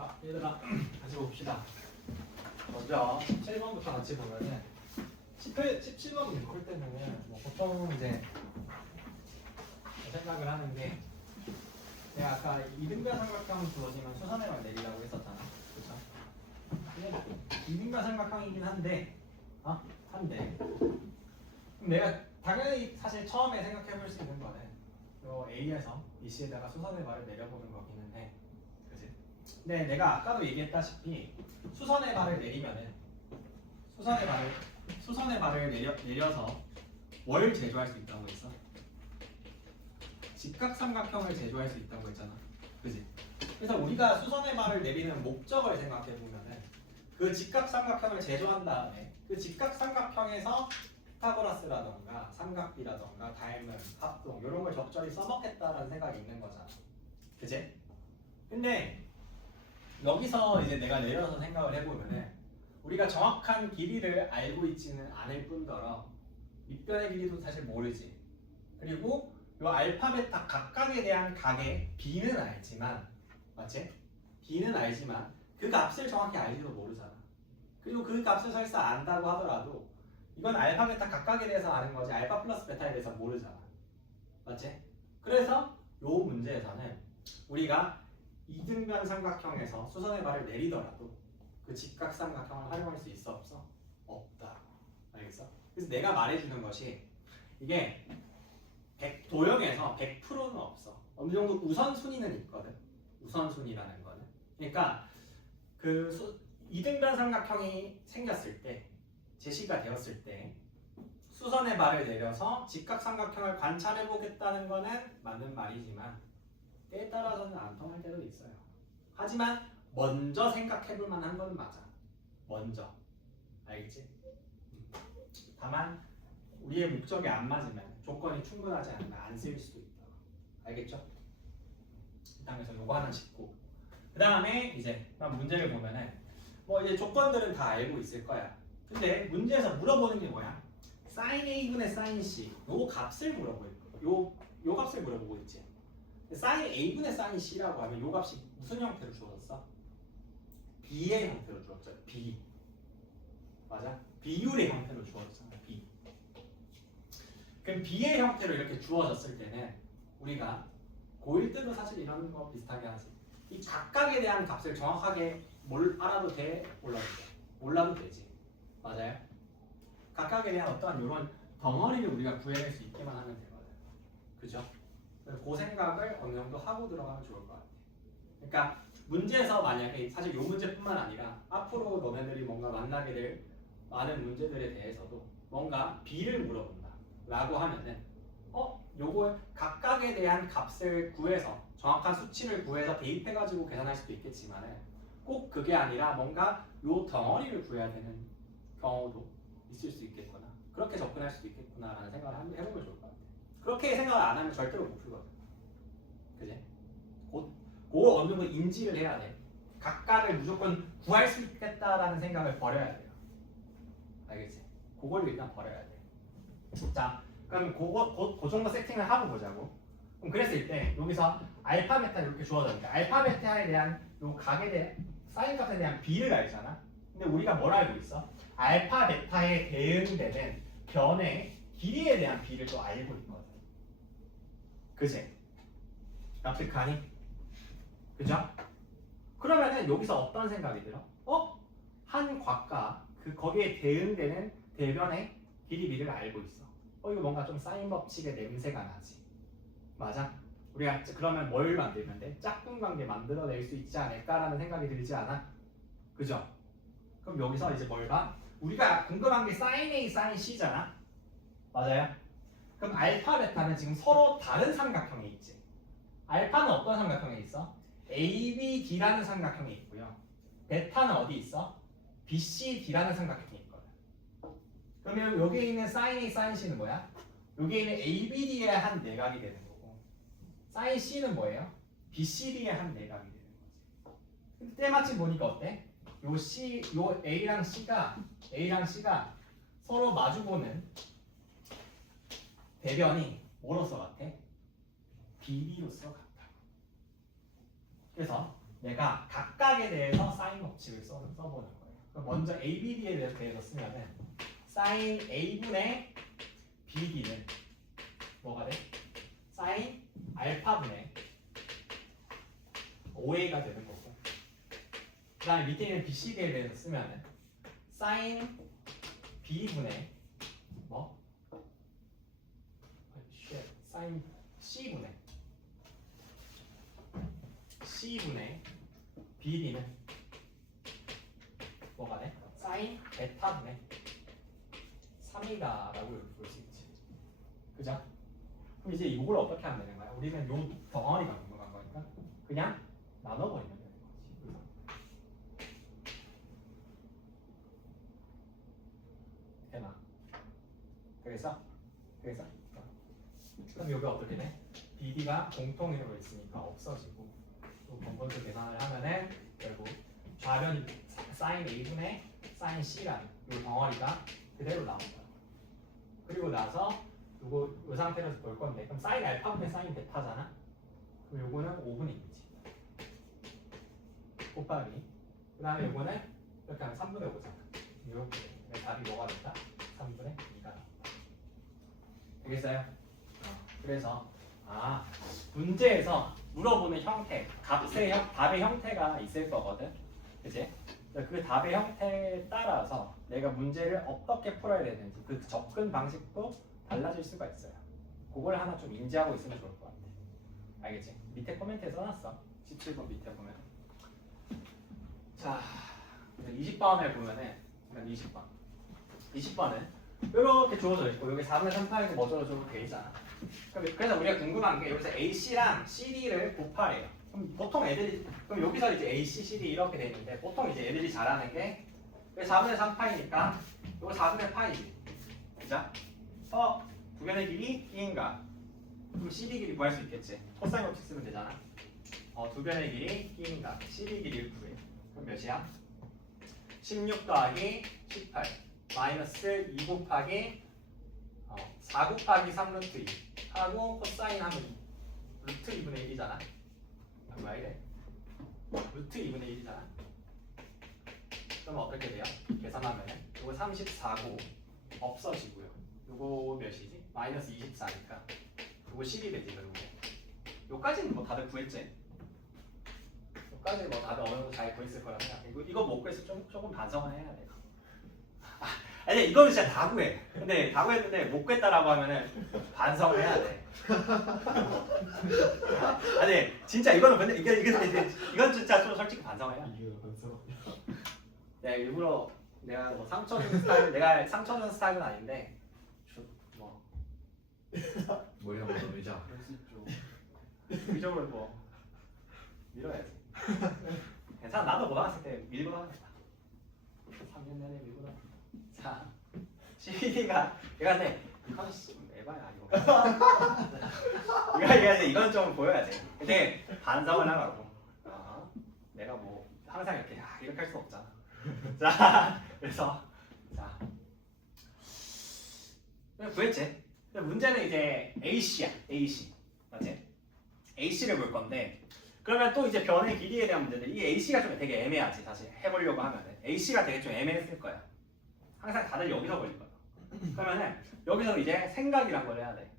자, 얘들아, 같이 봅시다. 먼저 17번부터 같이 보면은 17번 읽을 때는 뭐 보통 이제 생각을 하는 게 내가 아까 이등변 삼각형 주어지면 수선해만 내리라고 했었잖아. 그쵸? 근데 이등변 삼각형이긴 한데 그럼 내가 당연히 사실 처음에 생각해 볼 수 있는 거는 요 A에서 BC에다가 수선의 발을 내려보는 거기는 해. 그치? 근데 내가 아까도 얘기했다시피 수선의 발을 내리면은 수선의 발을 내려서 뭘 제조할 수 있다고 했어? 직각삼각형을 제조할 수 있다고 했잖아. 그지? 그래서 우리가 수선의 발을 내리는 목적을 생각해 보면은 그 직각삼각형을 제조한 다음에 그 직각삼각형에서 피타고라스라던가 삼각비라던가 닮음, 합동 이런 걸 적절히 써먹겠다라는 생각이 있는 거잖아. 그지? 근데 여기서 이제 내가 내려서 생각을 해보면은 우리가 정확한 길이를 알고 있지는 않을 뿐더러 밑변의 길이도 사실 모르지. 그리고 이 알파, 베타 각각에 대한 각의 B는 알지만, 맞지? B는 알지만 그 값을 정확히 알지도 모르잖아. 그리고 그 값을 설사 안다고 하더라도 이건 알파, 베타 각각에 대해서 아는 거지 알파 플러스 베타에 대해서 모르잖아. 맞지? 그래서 이 문제에서는 우리가 이등변 삼각형에서 수선의 발을 내리더라도 그 직각삼각형을 활용할 수 있어 없어? 없다. 알겠어? 그래서 내가 말해주는 것이 이게 도형에서 100%는 없어. 어느 정도 우선순위는 있거든. 우선순위라는 거는. 그러니까 그 이등변 삼각형이 생겼을 때, 제시가 되었을 때 수선의 발을 내려서 직각삼각형을 관찰해 보겠다는 거는 맞는 말이지만 때에 따라서는 안 통할 때도 있어요. 하지만 먼저 생각해 볼 만한 건 맞아. 먼저. 알겠지? 다만 우리의 목적이 안 맞으면 조건이 충분하지 않으면 안 쓰일 수도 있다. 알겠죠? 일단 그래서 요거 하나 짚고 그 다음에 이제 문제를 보면은 뭐 이제 조건들은 다 알고 있을 거야. 근데 문제에서 물어보는 게 뭐야? sin A분의 sin C 요 값을 물어보고 있고 요 값을 물어보고 있지. sin A분의 sin C라고 하면 요 값이 무슨 형태로 주어졌어? B의 형태로 주어졌죠. B. 맞아? 비율의 형태로 주어졌잖아. B. 그럼 B의 형태로 이렇게 주어졌을 때는 우리가 고1 때도 사실 이런 거 비슷하게 하지. 이 각각에 대한 값을 정확하게 알아도 돼? 몰라도 돼? 몰라도 되지. 맞아요? 각각에 대한 어떠한 이런 덩어리를 우리가 구해낼 수 있게만 하면 되거든. 그죠? 그 생각을 어느 정도 하고 들어가면 좋을 것 같아. 그러니까 문제에서 만약에 사실 이 문제뿐만 아니라 앞으로 너네들이 뭔가 만나게 될 많은 문제들에 대해서도 뭔가 B를 물어본다 라고 하면은 요걸 각각에 대한 값을 구해서 정확한 수치를 구해서 대입해가지고 계산할 수도 있겠지만은 꼭 그게 아니라 뭔가 요 덩어리를 구해야 되는 경우도 있을 수 있겠구나. 그렇게 접근할 수도 있겠구나라는 생각을 해보면 좋을 것 같아. 그렇게 생각을 안 하면 절대로 못 풀거든. 그지? 그거 어느 정도 인지를 해야 돼. 각각을 무조건 구할 수 있겠다라는 생각을 버려야 돼요. 알겠지? 그걸 일단 버려야 돼. 자, 그럼 그 정도 세팅을 하고 보자고. 그럼 그랬을 때 여기서 알파 베타 이렇게 주어졌는데 알파 베타에 대한 요 각에 대한 사인 값에 대한 B를 알잖아. 근데 우리가 뭘 알고 있어? 알파 베타에 대응되는 변의 길이에 대한 B를 또 알고 있거든. 그지? 납득하니? 그죠? 그러면은 여기서 어떤 생각이 들어? 한 곽과 거기에 대응되는 대변의 길이 B를 알고 있어. 이거 뭔가 좀 사인 법칙의 냄새가 나지. 맞아? 우리가 그러면 뭘 만들면 돼? 짝꿍 관계 만들어낼 수 있지 않을까라는 생각이 들지 않아? 그죠? 그럼 여기서 이제 뭘 봐? 우리가 궁금한 게 sin A, sin C잖아? 맞아요? 그럼 알파, 베타는 지금 서로 다른 삼각형에 있지. 알파는 어떤 삼각형에 있어? ABD라는 삼각형에 있고요. 베타는 어디 있어? BCD라는 삼각형에 있거든. 그러면 여기에 있는 sin A, sin C는 뭐야? 여기에 있는 ABD의 한 내각이 되는 거고 sin C는 뭐예요? BCD의 한 내각이 되는 거지. 근데 때마침 보니까 어때? 요 A랑 C가 서로 마주보는 대변이 뭐로서 같아? BB로서 같다. 그래서 내가 각각에 대해서 사인 법칙을 써보는 거예요. 그럼 먼저 ABD에 대해서 쓰면은 사인 A분의 BD는 뭐가 돼? 사인 알파분의 OA가 되는 거고, 그 다음에 밑에 있는 BCD에 대해서 쓰면은 사인 B분의 뭐? 사인 C분의 BD는 뭐가 돼? 사인 베타분의 3이다라고 볼 수 있지. 그죠? 그럼 이제 이걸 어떻게 하면 되는 거야? 우리는 요 덩어리가 궁금한 거니까 그냥 나눠버리면 되는 거지. 되나? 그래서 그럼 여기 어떻게 돼? BD가 공통으로 있으니까 없어지고, 또 번번수 계산을 하면은 결국 좌변 사인 A분의 사인 C라는 이 덩어리가 그대로 나온 거야. 그리고 나서 요거 이 상태로 볼 건데, 그럼 사인 알파분의 사인 베타잖아. 그럼 요거는 5분의 2지. 곱하기. 그 다음에 요거는 이렇게 하면 3분의 5잖아. 이렇게 답이 뭐가 된다? 3분의 2가 나온다. 되겠어요? 그래서 문제에서 물어보는 형태, 답의 형태가 있을 거거든, 그치? 그 답의 형태에 따라서 내가 문제를 어떻게 풀어야 되는지 그 접근 방식도 달라질 수가 있어요. 그걸 하나 좀 인지하고 있으면 좋을 것 같아. 알겠지? 밑에 코멘트에 써놨어. 17번 밑에 보면. 자, 20번을 보면은 20번은 이렇게 주어져 있고 여기 4분의 3파이고 뭐저러저러 돼 있잖아. 그래서 우리가 궁금한 게 여기서 AC랑 CD를 곱하래요. 그럼 보통 애들이, 그럼 여기서 이제 AC, CD 이렇게 돼 있는데 보통 이제 애들이 잘하는 게 4분의 3파이니까 이거 4분의 파이지. 그죠? 두 변의 길이 B인가? 그럼 CD 길이 구할 수 있겠지. 코사인 법칙 쓰면 되잖아. 두 변의 길이 B인가? CD 길이를 구해. 그럼 몇이야? 16 더하기 18 마이너스 2 곱하기 4 곱하기 3 루트 2 하고 코사인 하면 루트 2분의 1이잖아. 왜 이래? 루트 2분의 1이잖아. 그럼 어떻게 돼요? 계산하면 이거 34고 없어지고요. 이거 몇이지? 마이너스 24니까 이거 10이 되지. 그리고 요까지는 뭐 다들 구했지? 요까지는 뭐 다들 어느 정도 잘 구했을 거라 생각해. 이거 못 구해서 조금 반성을 해야 돼. 아니 이거는 진짜 다 구해. 근데 다 구했는데 못 구했다라고 하면은 반성을 해야 돼. 아니 진짜 이거는 근데 이건 진짜 좀 솔직히 반성을 해야 돼. 내가 일부러 내가 뭐 상처 주는 스타일, 내가 상처 주는 스타일은 아닌데 뭐 머리 한번 더 밀자. 그럴 수 있죠. 의적으로 뭐 밀어야지. 괜찮아. 나도 고등학생 때 밀고 다녔다. 3년 내내 밀고 다녔다. 자, CD가 내가 근데 이건 에바야 이거. 이건 좀 보여야 돼. 근데 반성을 하라고. 내가 뭐 항상 이렇게 할 수 없잖아. 자, 그래서 자 구했지. 문제는 이제 AC야. AC 맞지? AC를 볼 건데 그러면 또 이제 변의 길이에 대한 문제인데 이 AC가 좀 되게 애매하지. 사실 해보려고 하면은 AC가 되게 좀 애매했을 거야. 항상 다들 여기서 걸릴 거야. 그러면은 여기서 이제 생각이란 걸 해야 돼.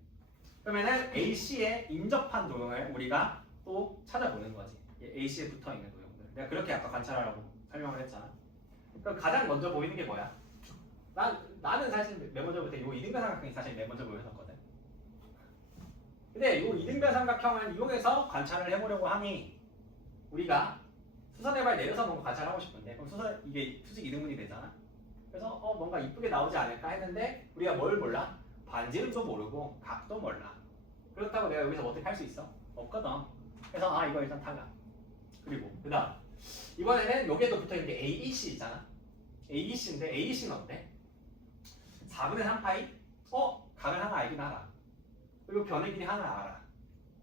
그러면은 AC에 인접한 도형을 우리가 또 찾아보는 거지. AC에 붙어 있는 도형들. 내가 그렇게 아까 관찰하라고 설명을 했잖아. 그럼 가장 먼저 보이는 게 뭐야? 나는 사실 맨 먼저 볼 때 이 이등변 삼각형이 사실 맨 먼저 보였었거든. 근데 이 이등변 삼각형을 이용해서 관찰을 해보려고 하니 우리가 수선해발 내려서 뭔가 관찰하고 싶은데 그럼 이게 수직 이등분이 되잖아. 그래서 뭔가 이쁘게 나오지 않을까 했는데 우리가 뭘 몰라? 반지름도 모르고 각도 몰라. 그렇다고 내가 여기서 어떻게 할 수 있어? 없거든. 그래서 이거 일단 탈락. 그리고 그다음 이번에는 여기에도 붙어있는 게 AEC 있잖아. AEC인데 AEC는 어때? 4분의 3파이? 각을 하나 알긴 알아. 그리고 변의 길이 하나 알아.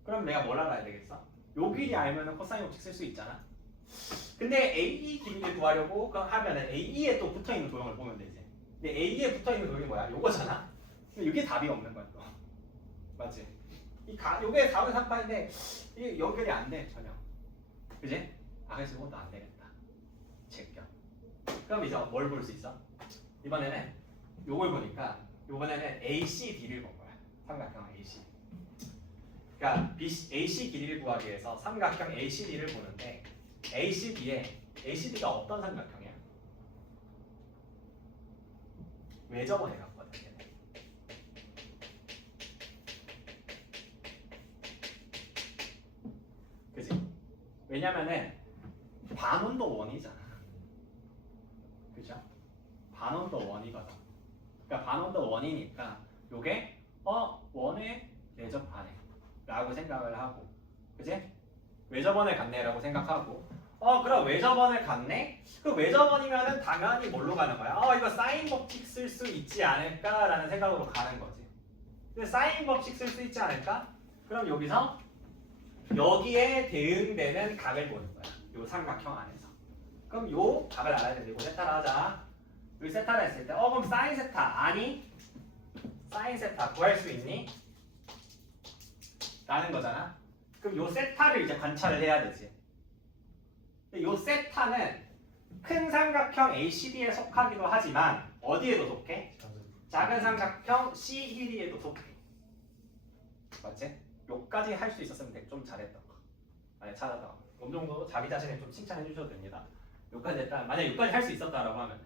그럼 내가 뭘 알아야 되겠어? 요 길이 알면은 코사인 법칙 쓸 수 있잖아. 근데 AE 길이를 구하려고 하면은 AE에 또 붙어있는 도형을 보면 되지. 근데 AE에 붙어있는 도형이 뭐야? 요거잖아. 근데 이게 답이 없는 거야 또. 맞지? 요게 4분의 3파인데 이게 연결이 안 돼 전혀. 그지? 그래서 이것도 안 되겠다. 제껴. 그럼 이제 뭘 볼 수 있어? 이번에는 요걸 보니까 이번에는 ACD를 본 거야. 삼각형 AC. 그러니까 AC 길이를 구하기 위해서 삼각형 ACD를 보는데 ACD가 어떤 삼각형이야? 왜 저번에 갔거든. 얘네. 그지? 왜냐면은 반원도 원이잖아. 그죠? 반원도 원이거든. 그러니까 반원도 원이니까 요게 원에 내접하네 라고 생각을 하고, 그지? 외접원을 갖네라고 생각하고, 그럼 외접원을 갖네? 그 외접원이면은 당연히 뭘로 가는 거야? 이거 사인 법칙 쓸 수 있지 않을까라는 생각으로 가는 거지. 근데 사인 법칙 쓸 수 있지 않을까? 그럼 여기서 여기에 대응되는 각을 보는 거야. 요 삼각형 안에서. 그럼 요 각을 알아야 되는데, 이거 세타를 하자. 여기 세타를 했을 때, 그럼 사인 세타 아니? 사인 세타 구할 수 있니? 라는 거잖아. 그럼 요 세타를 이제 관찰을 해야 되지. 근데 요 세타는 큰 삼각형 ACD에 속하기도 하지만 어디에도 속해? 작은 삼각형 CED에도 속해. 맞지? 요까지 할 수 있었으면 좀 잘했던 거. 아니 잘하다. 어느 정도 자기 자신을 좀 칭찬해 주셔도 됩니다. 요까지 했다. 만약 요까지 할 수 있었다라고 하면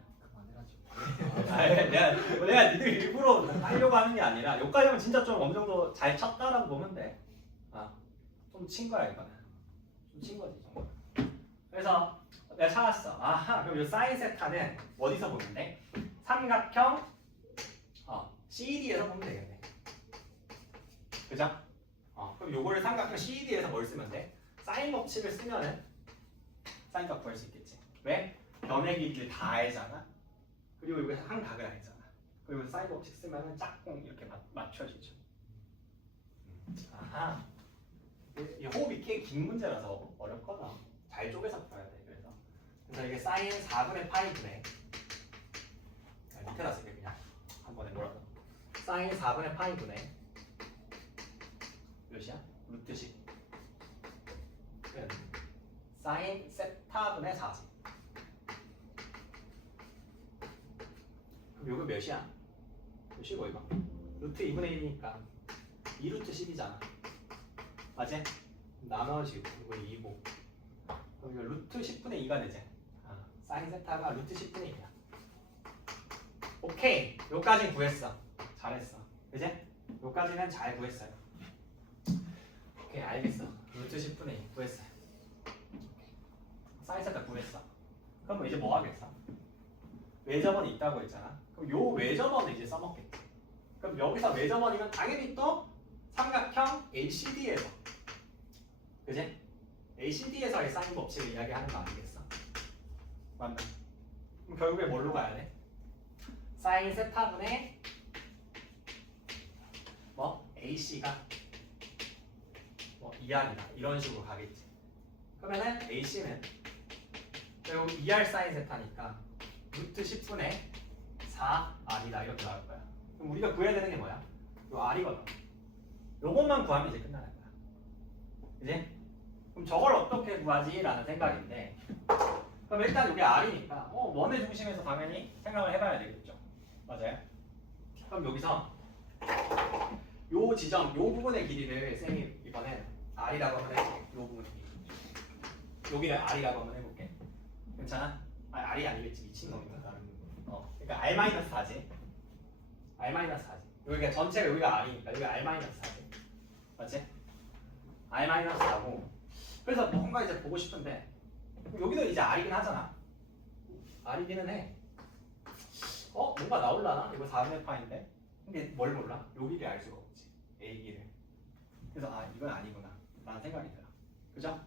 내가 니들 일부러 하려고 하는 게 아니라 요까지 하면 진짜 좀 어느 정도 잘 쳤다라고 보면 돼. 좀 친 거야 이거는. 좀 친 거지 정말. 그래서 내가 찾았어. 그럼 요 사인 세타는 어디서 보는데? 삼각형 CED에서 보면 되겠네. 그죠? 그럼 요거를 삼각형 CED에서 뭘 쓰면 돼? 사인 법칙을 쓰면은 사인값 구할 수 있겠지. 왜? 변의 길이를 다 알잖아. 그리고 여기 한 각을 알잖아. 그리고 사인 법칙 쓰면은 짝꿍 이렇게 맞춰지죠. 이 호흡이 꽤 긴 문제라서 어렵거든. 잘 쪼개서 풀어야 돼. 그래서 이게 사인 4분의 파이분의 밑에다 쓸게 그냥 한 번에 몰아서 사인 4분의 파이분의 몇이야? 루트 10 사인 세타분의 4지. 그럼 요거 몇이야? 몇이고 이거? 루트 2분의 1이니까 2루트 10이잖아. 맞지? 나눠지고 이거 2고 그럼 이거 루트 10분의 2가 되지. 사인 세타가 루트 10분의 1이야. 오케이. 요까지 구했어. 잘했어. 그지? 요까지는 잘 구했어요. 오케이 알겠어. 루트 10분의 2 구했어요. 사인 세타 구했어. 그럼 이제 뭐 하겠어? 외접원이 있다고 했잖아. 그럼 요 외접원을 이제 써먹겠지. 그럼 여기서 외접원이면 당연히 또 삼각형 ACD에서, 그지? ACD에서의 사인 법칙을 이야기하는 거 아니겠어? 맞나? 그럼 결국에 뭘로 가야 돼? 사인 세타분의 AC가 2R이다 이런 식으로 가겠지. 그러면은 AC는 결국 2R 사인 세타니까 루트 10분의 4R이다 이렇게 나올 거야. 그럼 우리가 구해야 되는 게 뭐야? 요 R이거든. 요것만 구하면 이제 끝나는 거야. 그지? 그럼 저걸 어떻게 구하지? 라는 생각인데, 그럼 일단 여기 R이니까 원의 중심에서 당연히 생각을 해봐야 되겠죠. 맞아요? 그럼 여기서 요 지점, 요 부분의 길이를 쌤이 이번엔 R이라고 한번 해볼게. 요 부분의 길이. 여기를 R이라고 한번 해볼게. 괜찮아? R이 아니겠지. 미친놈이다. 그러니까 R-4지. R-4지. 여기가 전체가 여기가 R이니까 여기가 R-4지. 맞지? R-4고. 그래서 뭔가 이제 보고 싶은데 여기도 이제 R이긴 하잖아. R이기는 해. 뭔가 나올라나? 이거 4분의 파인데. 근데 뭘 몰라? 여기를 알 수가 없지. A기를. 그래서 이건 아니구나 라는 생각이 들어. 그죠?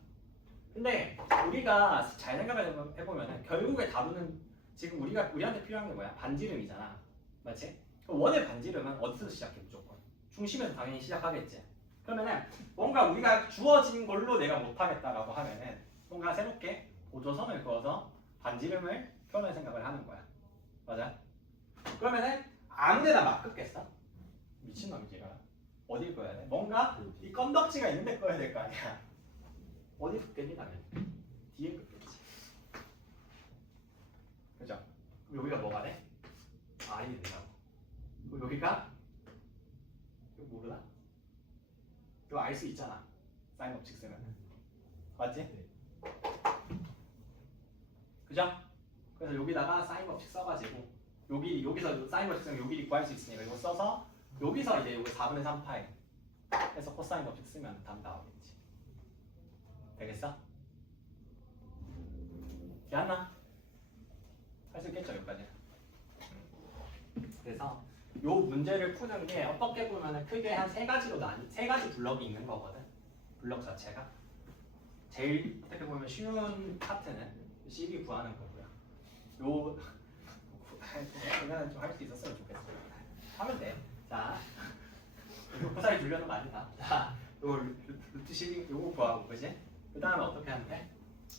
근데 우리가 잘 생각을 해보면 결국에 다루는 지금 우리한테 필요한 게 뭐야? 반지름이잖아. 맞지? 원의 반지름은 어디서 시작해 무조건? 중심에서 당연히 시작하겠지. 그러면은 뭔가 우리가 주어진 걸로 내가 못하겠다라고 하면은 뭔가 새롭게 보조선을 그어서 반지름을 표현할 생각을 하는 거야. 맞아? 그러면은 아무데나 막 긋겠어? 미친놈이지 이거는. 어디 꺼야 돼? 뭔가 이 건덕지가 있는데 꺼야 될 거 아니야. 어디 긋겠니 당연히? 뒤에 긋겠지. 알 수 있잖아. 사인 법칙 쓰면. 맞지? 그죠? 그래서 여기다가 사인 법칙 써가지고 여기서 사인 법칙 쓰면 요 길이 구할 수 있으니까 이거 써서 여기서 이제 요거 4분의 3파이 해서 코사인 법칙 쓰면 답 나오겠지. 되겠어? 기안나? 할 수 있겠죠 여기까지. 그래서 요 문제를 푸는 게 어떻게 보면은 크게 한 세 가지 블럭이 있는 거거든. 블럭 자체가 제일 어떻게 보면 쉬운 파트는 CV 구하는 거고요. 요 그냥 좀 할 수 있었으면 좋겠어. 하면 돼. 자, 이거 고사리 주려는 거 아니다. 자, 요 루트 CV 요거 구하고 그지? 그 다음에 어떻게 하는데?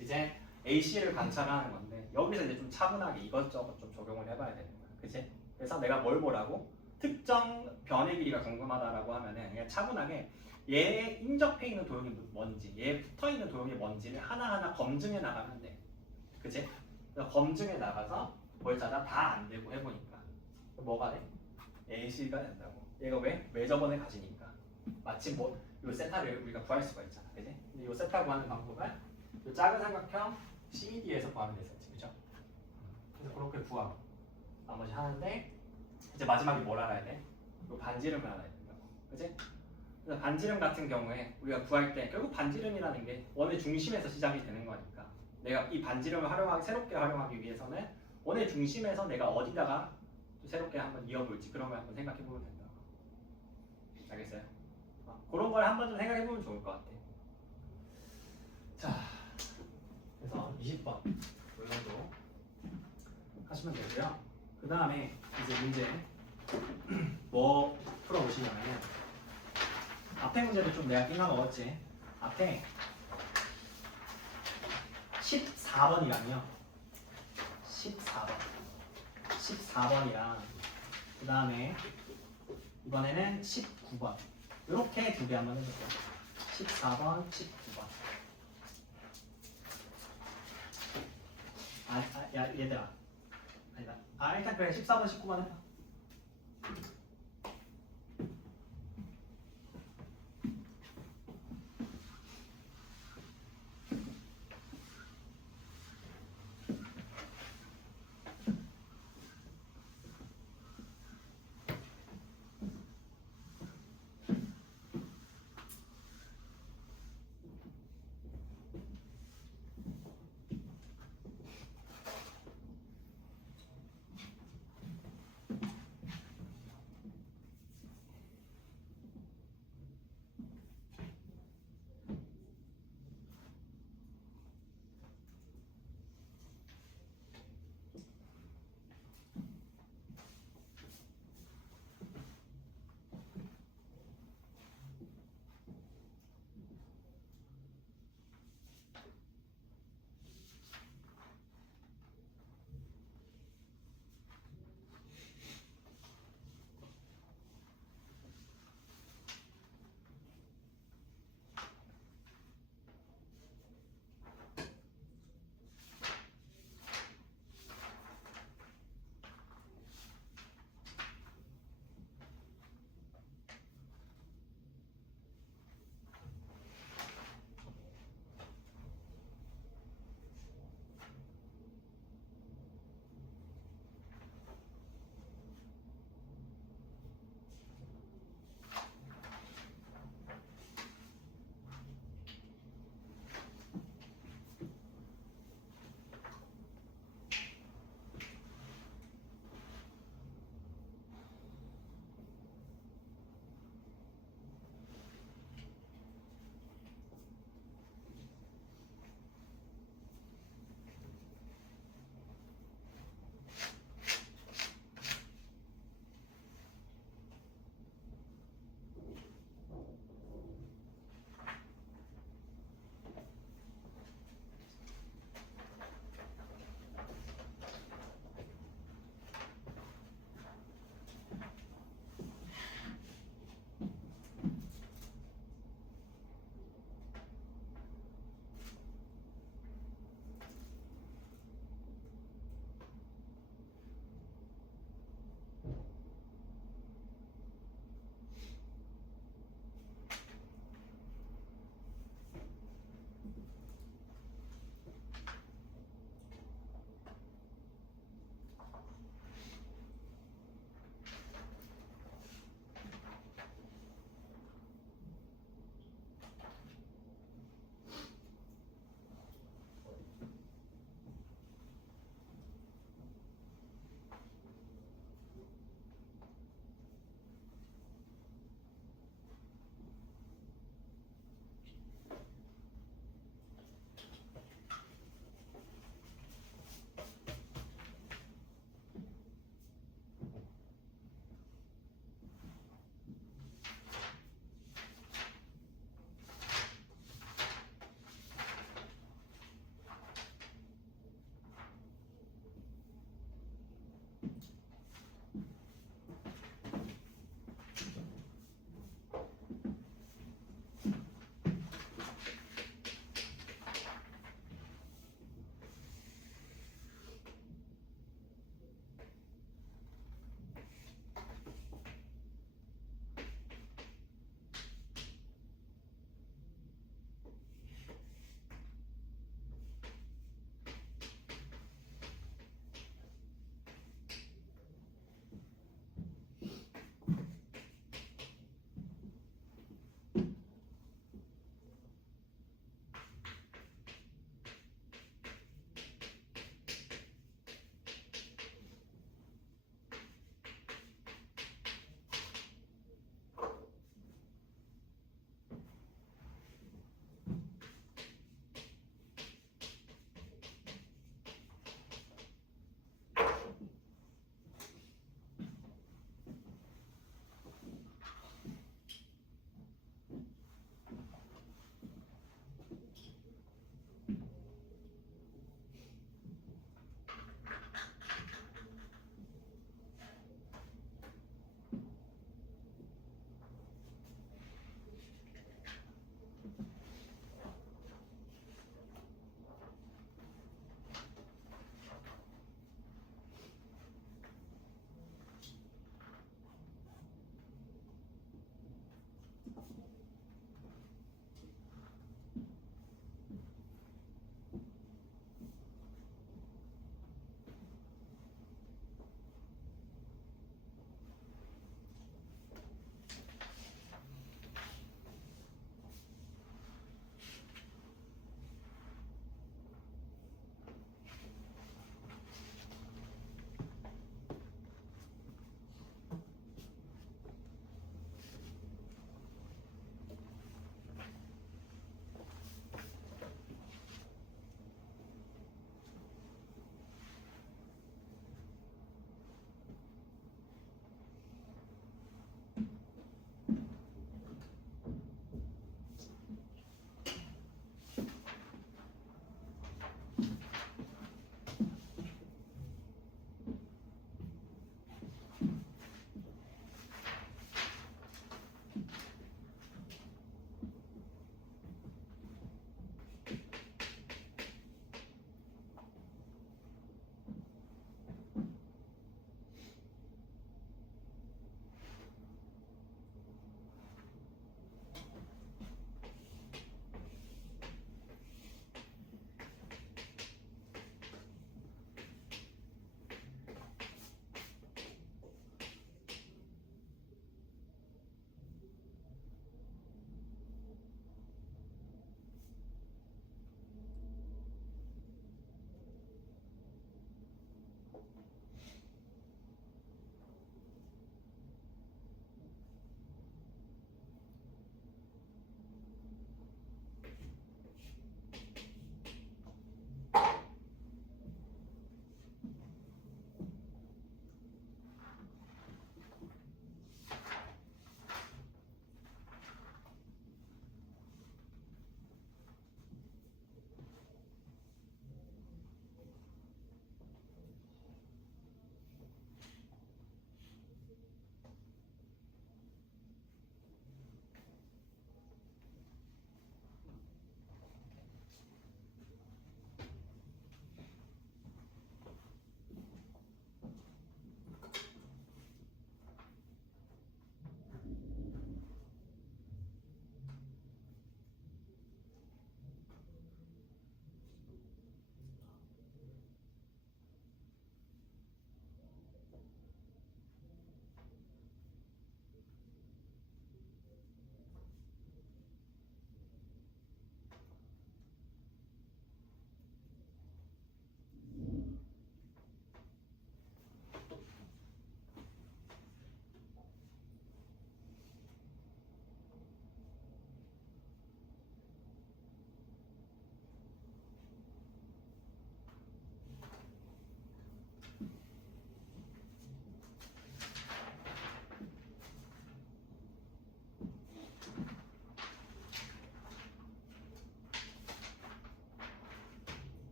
이제 AC를 관찰하는 건데 여기서 이제 좀 차분하게 이것저것 좀 적용을 해봐야 되는 거야. 그치? 그래서 내가 뭘 보라고? 특정 변의 길이가 궁금하다라고 하면은 그냥 차분하게 얘의 인접해 있는 도형이 뭔지, 얘에 붙어 있는 도형이 뭔지를 하나하나 검증해 나가면 돼. 그치? 그래서 검증해 나가서 뭘 찾아? 다 안 되고 해보니까 뭐가 돼? AC가 된다고. 얘가 왜? 외접원을 가지니까. 마침 요 세타를 우리가 구할 수가 있잖아. 그치? 근데 요 세타 구하는 방법은 요 작은 삼각형 CED에서 구하면 되겠지. 그죠? 그래서 그렇게 구하고 나머지 하는데 이제 마지막에 뭘 알아야 돼? 요 반지름을 알아야 된다고. 그치? 그래서 반지름 같은 경우에 우리가 구할 때 결국 반지름이라는 게 원의 중심에서 시작이 되는 거니까 내가 이 반지름을 새롭게 활용하기 위해서는 원의 중심에서 내가 어디다가 또 새롭게 한번 이어볼지 그런 걸 한번 생각해 보면 된다고. 알겠어요? 그런 걸 한번 좀 생각해 보면 좋을 것 같아. 자, 그래서 20번 이 정도 하시면 되고요. 그 다음에 이제 문제 뭐 풀어보시냐면은 앞에 문제도 좀 내가 낀가 먹었지. 앞에 14번이랑요. 14번이랑 그 다음에 이번에는 19번 이렇게 두 개 한번 해볼게요. 14번, 19번. 야 얘들아. 아니다. 일단 그래 14번, 19번 해봐.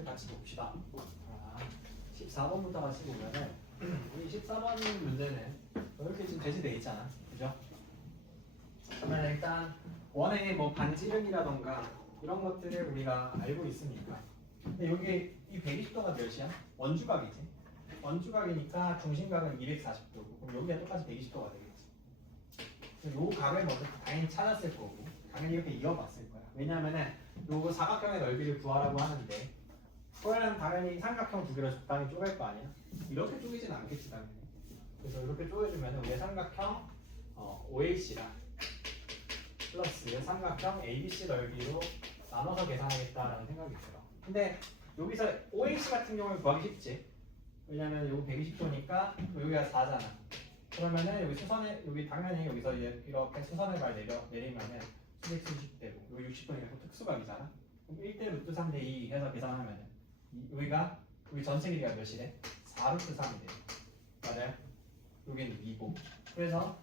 같이 봅시다. 14번부터 같이 보면은 우리 14번 문제는 이렇게 지금 대시돼 있잖아, 그죠? 그러면 일단 원의 뭐 반지름이라던가 이런 것들을 우리가 알고 있으니까. 근데 여기 이 120도가 몇이야? 원주각이지. 원주각이니까 중심각은 240도고 그럼 여기가 똑같이 120도가 되겠지. 요 각을 먼저 당연히 찾았을 거고 당연히 이렇게 이어봤을 거야. 왜냐면은 요 사각형의 넓이를 구하라고 하는데 그거는 당연히 삼각형 두 개로 적당히 쪼갤 거 아니야? 이렇게 쪼개진 않겠지 당연히. 그래서 이렇게 쪼개주면 우리의 삼각형 OAC랑 플러스 삼각형 ABC 넓이로 나눠서 계산하겠다라는 생각이 들어. 근데 여기서 OAC 같은 경우는 구하기 쉽지. 왜냐면 여기 120도니까 여기가 4잖아. 그러면은 여기 수선에 여기 당연히 여기서 이렇게 수선의 발 내리면은 수직 수직되고 여기 60도니까 또 특수각이잖아. 그럼 1대 루트 3대 2 해서 계산하면은 여기가 여기 전체 길이가 몇이래? 4 루트 3이 돼. 맞아요? 여기는 2고. 그래서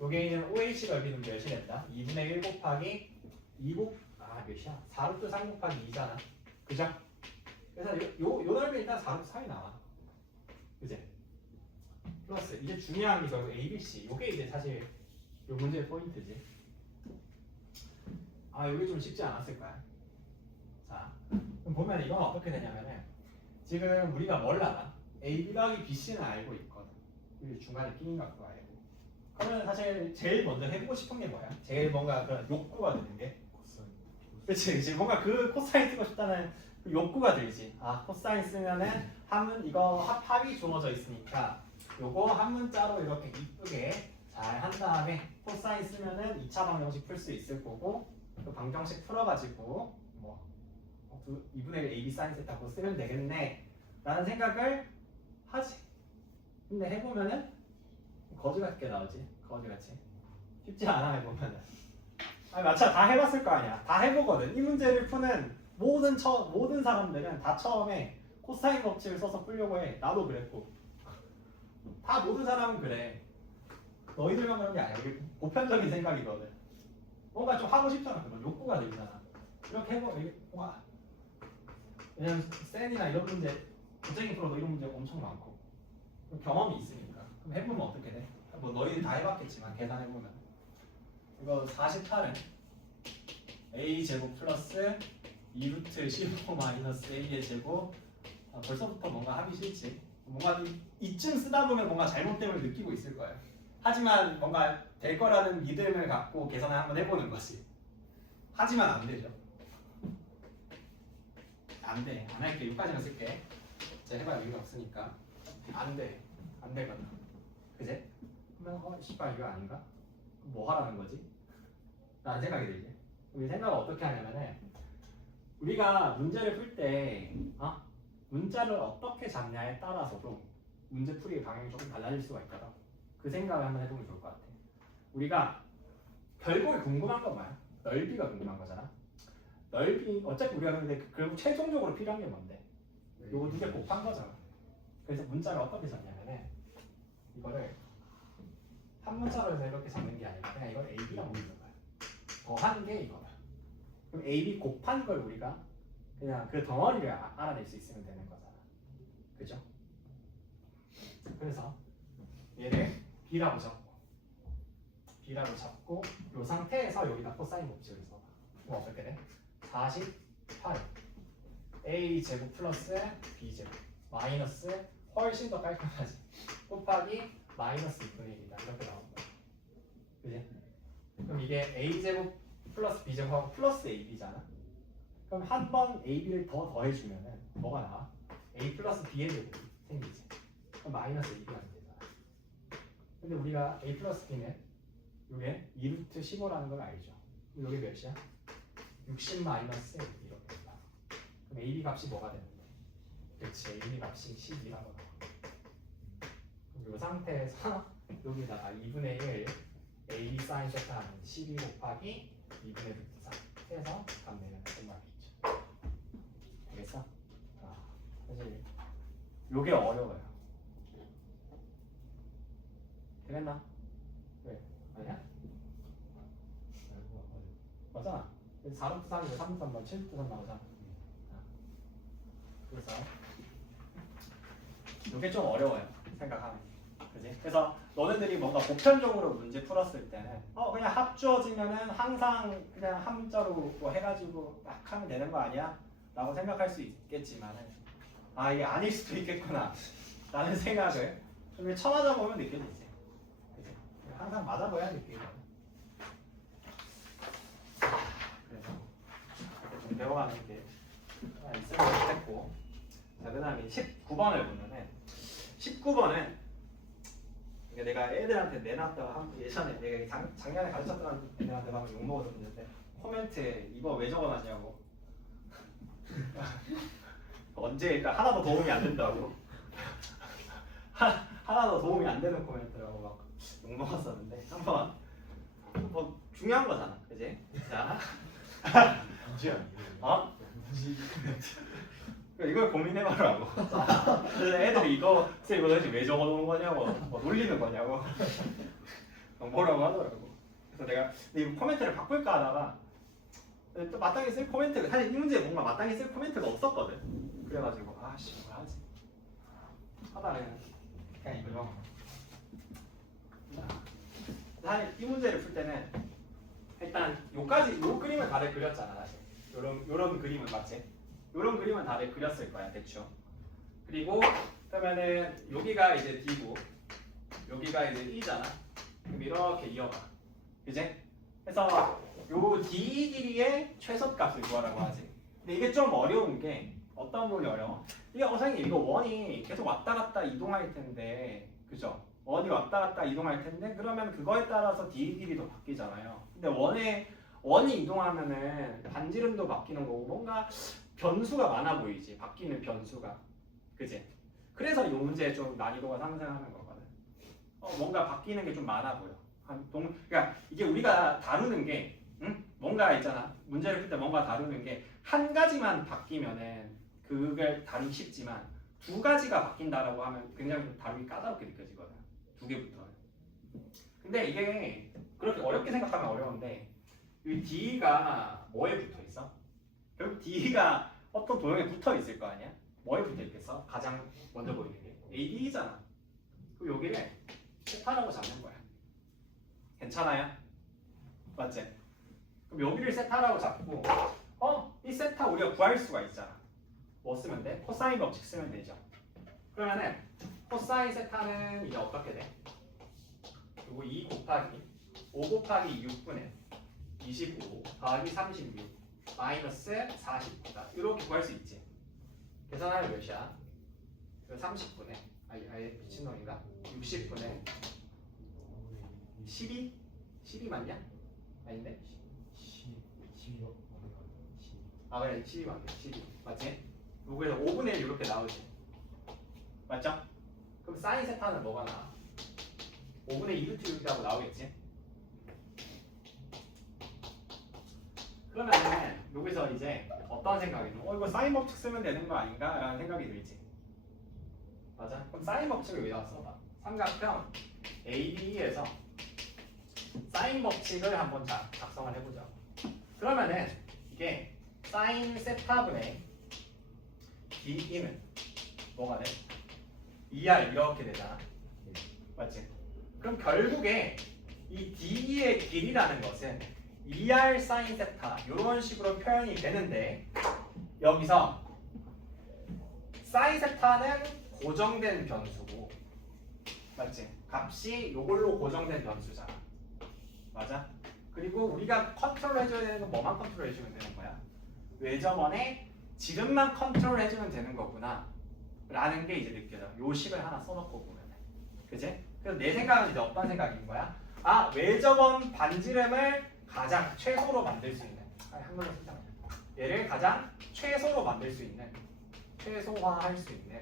여기에 있는 OH 넓이는 몇이 된다? 2분의 1 곱하기 몇이야? 4 루트 3 곱하기 2잖아. 그죠? 그래서 요 넓이 일단 4 루트 3이 나와. 그지? 플러스 이제 중요한 게 결국 ABC. 요게 이제 사실 요 문제의 포인트지. 요게 좀 쉽지 않았을 거야. 자, 그럼 보면 이건 어떻게 되냐면은 지금 우리가 뭘 알아? AB 더하기 BC는 알고 있거든. 여기 중간에 끼인 각도 알고. 그러면 사실 제일 먼저 해보고 싶은 게 뭐야? 제일 뭔가 그런 욕구가 드는 게 그렇지. 뭔가 그 코사인 쓰고 싶다는 그 욕구가 들지. 코사인 쓰면은 이거 합이 주어져 있으니까 요거 한 문자로 이렇게 이쁘게 잘 한 다음에 코사인 쓰면은 2차 방정식 풀 수 있을 거고 그 방정식 풀어가지고 뭐 2분의 1 AB 사인 세타고 쓰면 되겠네 라는 생각을 하지. 근데 해보면은 거지 같게 나오지. 거지같이 쉽지 않아 해보면은. 마차 다 해봤을 거 아니야. 다 해보거든. 이 문제를 푸는 모든 사람들은 다 처음에 코사인 법칙을 써서 풀려고 해. 나도 그랬고. 다 모든 사람은 그래. 너희들만 그런 게 아니야. 우리 보편적인 생각이거든. 뭔가 좀 하고 싶잖아. 그런 욕구가 들잖아. 이렇게 와. 왜냐면 센이나 이런 문제, 고쟁이 풀어도 이런 문제 엄청 많고 경험이 있으니까. 그럼 해보면 어떻게 돼? 뭐 너희들 다 해봤겠지만 계산해보면 이거 48은 a 제곱 플러스 2루트 15 마이너스 a의 제곱. 벌써부터 뭔가 하기 싫지. 뭔가 이쯤 쓰다 보면 뭔가 잘못됨을 느끼고 있을 거예요. 하지만 뭔가 될 거라는 믿음을 갖고 계산을 한번 해보는 거지. 하지만 안 되죠. 안 돼. 안 할게. 6까지만 쓸게. 제가 해봐야 의미가 없으니까. 안 돼. 안 되거든. 그제? 그러면 씨발 이거 아닌가? 뭐 하라는 거지? 라는 생각이 들지. 우리 생각을 어떻게 하냐면은 우리가 문제를 풀 때 문자를 어떻게 잡냐에 따라서도 문제 풀이의 방향이 조금 달라질 수가 있거든. 그 생각을 한번 해보면 좋을 것 같아. 우리가 결국에 궁금한 건 뭐야? 넓이가 궁금한 거잖아. 넓이 어차피 우리가 근데 결국 최종적으로 필요한 게 뭔데? 요거 두 개 곱한 거잖아. 그래서 문자를 어떻게 잡냐면은 이거를 한 문자로 해서 이렇게 잡는 게 아니라 그냥 이걸 AB라고 부르는 거야. 더한 게 이거야. 그럼 AB 곱한 걸 우리가 그냥 그 덩어리를 알아낼 수 있으면 되는 거잖아. 그죠? 그래서 얘를 B라고 잡고 이 상태에서 여기다 코사인 법칙을 써봐. 그럼 어떻게 돼? 48 A 제곱 플러스 B 제곱 마이너스 훨씬 더 깔끔하지. 곱하기 마이너스 2분의 1이다. 이렇게 나온다. 그지? 그럼 이게 A 제곱 플러스 B 제곱하고 플러스 AB잖아. 그럼 한 번 AB를 더해주면은 뭐가 나와? A 플러스 B의 제곱이 생기지. 그럼 마이너스 AB가 되잖아. 근데 우리가 A 플러스 B는 이게 2루트 15라는 걸 알죠. 여기 몇이야? 60 마이너스 1 이렇게 된다. 그럼 AB 값이 뭐가 되는데? 그렇지, AB 값이 12라고 나와. 그럼 이 상태에서 여기다가 2분의 1 AB 사인 세타 하면 12 곱하기 2분의 루트 3 해서 값 내면 된말이죠 알겠어? 사실 요게 어려워요. 되겠나? 왜? 아니야? 맞잖아. 4루트 3이면 3루트 3만 7루트 3 나오잖아. 이게 좀 어려워요. 생각하면. 그지? 그래서 너네들이 뭔가 보편적으로 문제 풀었을 때는 그냥 합 주어지면은 항상 그냥 함자로 뭐 해가지고 막 하면 되는 거 아니야? 라고 생각할 수 있겠지만은 이게 아닐 수도 있겠구나 라는 생각을 좀 쳐맞아 보면 느껴지지. 그지? 항상 맞아봐야 느끼거든. 그래서 이렇게 좀 배워가는 게 있으면 좋겠고. 자, 그 다음에 19번을 보면은 19번은 내가 애들한테 내놨다가 예전에 내가 작년에 가르쳤던 애들한테 한번 욕먹어서 문제인데 코멘트에 이거 왜 적어놨냐고 언제 그러니까 하나도 도움이 안 된다고 하나도 도움이 안 되는 코멘트라고 막 욕먹었었는데 한번 뭐 중요한 거잖아, 그지? 자, 문제 아니에요. 이걸 고민해봐라고. 그래서 애들이 이거 도대체 왜 적어놓은 거냐고, 뭐 놀리는 거냐고 뭐라고 하더라고. 그래서 내가 이 코멘트를 바꿀까 하다가 또 마땅히 쓸 코멘트가 사실 이 문제에 뭔가 마땅히 쓸 코멘트가 없었거든. 그래가지고 아씨 뭐 하지? 하다는 그냥 이거. 사실 이 문제를 풀 때는 일단 요 그림을 다들 그렸잖아 사실. 요런 그림은 맞지? 요런 그림은 다들 그렸을 거야 대충. 그리고 그러면은 여기가 이제 D고 여기가 이제 E잖아. 그럼 이렇게 이어가. 그지? 그래서 요 D 길이의 최소값을 구하라고 하지. 근데 이게 좀 어려운 게 어떤 부분이 어려워? 이게 선생님 이거 원이 계속 왔다 갔다 이동할 텐데 그죠? 원이 왔다 갔다 이동할 텐데 그러면 그거에 따라서 D 길이도 바뀌잖아요. 근데 원이 이동하면은 반지름도 바뀌는 거고 뭔가 변수가 많아 보이지. 바뀌는 변수가. 그지? 그래서 이 문제에 좀 난이도가 상승하는 거거든. 뭔가 바뀌는 게 좀 많아 보여. 그러니까 이게 우리가 다루는 게 뭔가 있잖아. 문제를 풀 때 뭔가 다루는 게 한 가지만 바뀌면은 그걸 다루기 쉽지만 두 가지가 바뀐다라고 하면 굉장히 좀 다루기 까다롭게 느껴지거든. 두 개부터는. 근데 이게 그렇게 어렵게 생각하면 어려운데 이 D가 뭐에 붙어 있어? 결국 D가 어떤 도형에 붙어 있을 거 아니야? 뭐에 붙어 있겠어? 가장 먼저 보이는 게 AD잖아. 그럼 여기를 세타라고 잡는 거야. 괜찮아요? 맞지? 그럼 여기를 세타라고 잡고 이 세타 우리가 구할 수가 있잖아. 뭐 쓰면 돼? 코사인 법칙 쓰면 되죠. 그러면은 코사인 세타는 이제 어떻게 돼? 그리고 2 곱하기 5 곱하기 6분의 25 더하기 36 마이너스 49다. 이렇게 구할 수 있지. 계산하면 몇이야? 30분의 아예 미친놈인가? 60분의 12? 12 맞냐? 아닌데? 12요? 그래 12 맞네. 12 맞지? 요거에서 5분의 1 이렇게 나오지. 맞죠? 그럼 사인 세타는 뭐가 나와? 5분의 2루트 6이라고 나오겠지? 그러면 여기서 이제 어떤 생각이 좀 이거 사인 법칙 쓰면 되는 거 아닌가? 라는 생각이 들지. 맞아? 그럼 사인 법칙을 여기다 써봐. 삼각형 AB에서 사인 법칙을 한번 작성을 해보자고. 그러면은 이게 사인 세타분의 DE는 뭐가 돼? 2R 이렇게 되잖아. 맞지? 그럼 결국에 이 DE의 길이라는 것은 2R 사인 세타 이런 식으로 표현이 되는데 여기서 사인 세타는 고정된 변수고 맞지? 값이 이걸로 고정된 변수잖아. 맞아? 그리고 우리가 컨트롤 해줘야 되는 건 뭐만 컨트롤 해주면 되는 거야? 외접원의 지름만 컨트롤 해주면 되는 거구나 라는 게 이제 느껴져. 요 식을 하나 써놓고 보면 그치? 그래서 내 생각은 이제 어떤 생각인 거야? 외접원 반지름을 가장 최소로 만들 수 있는 한글로 쓰자. 얘를 가장 최소로 만들 수 있는 최소화할 수 있는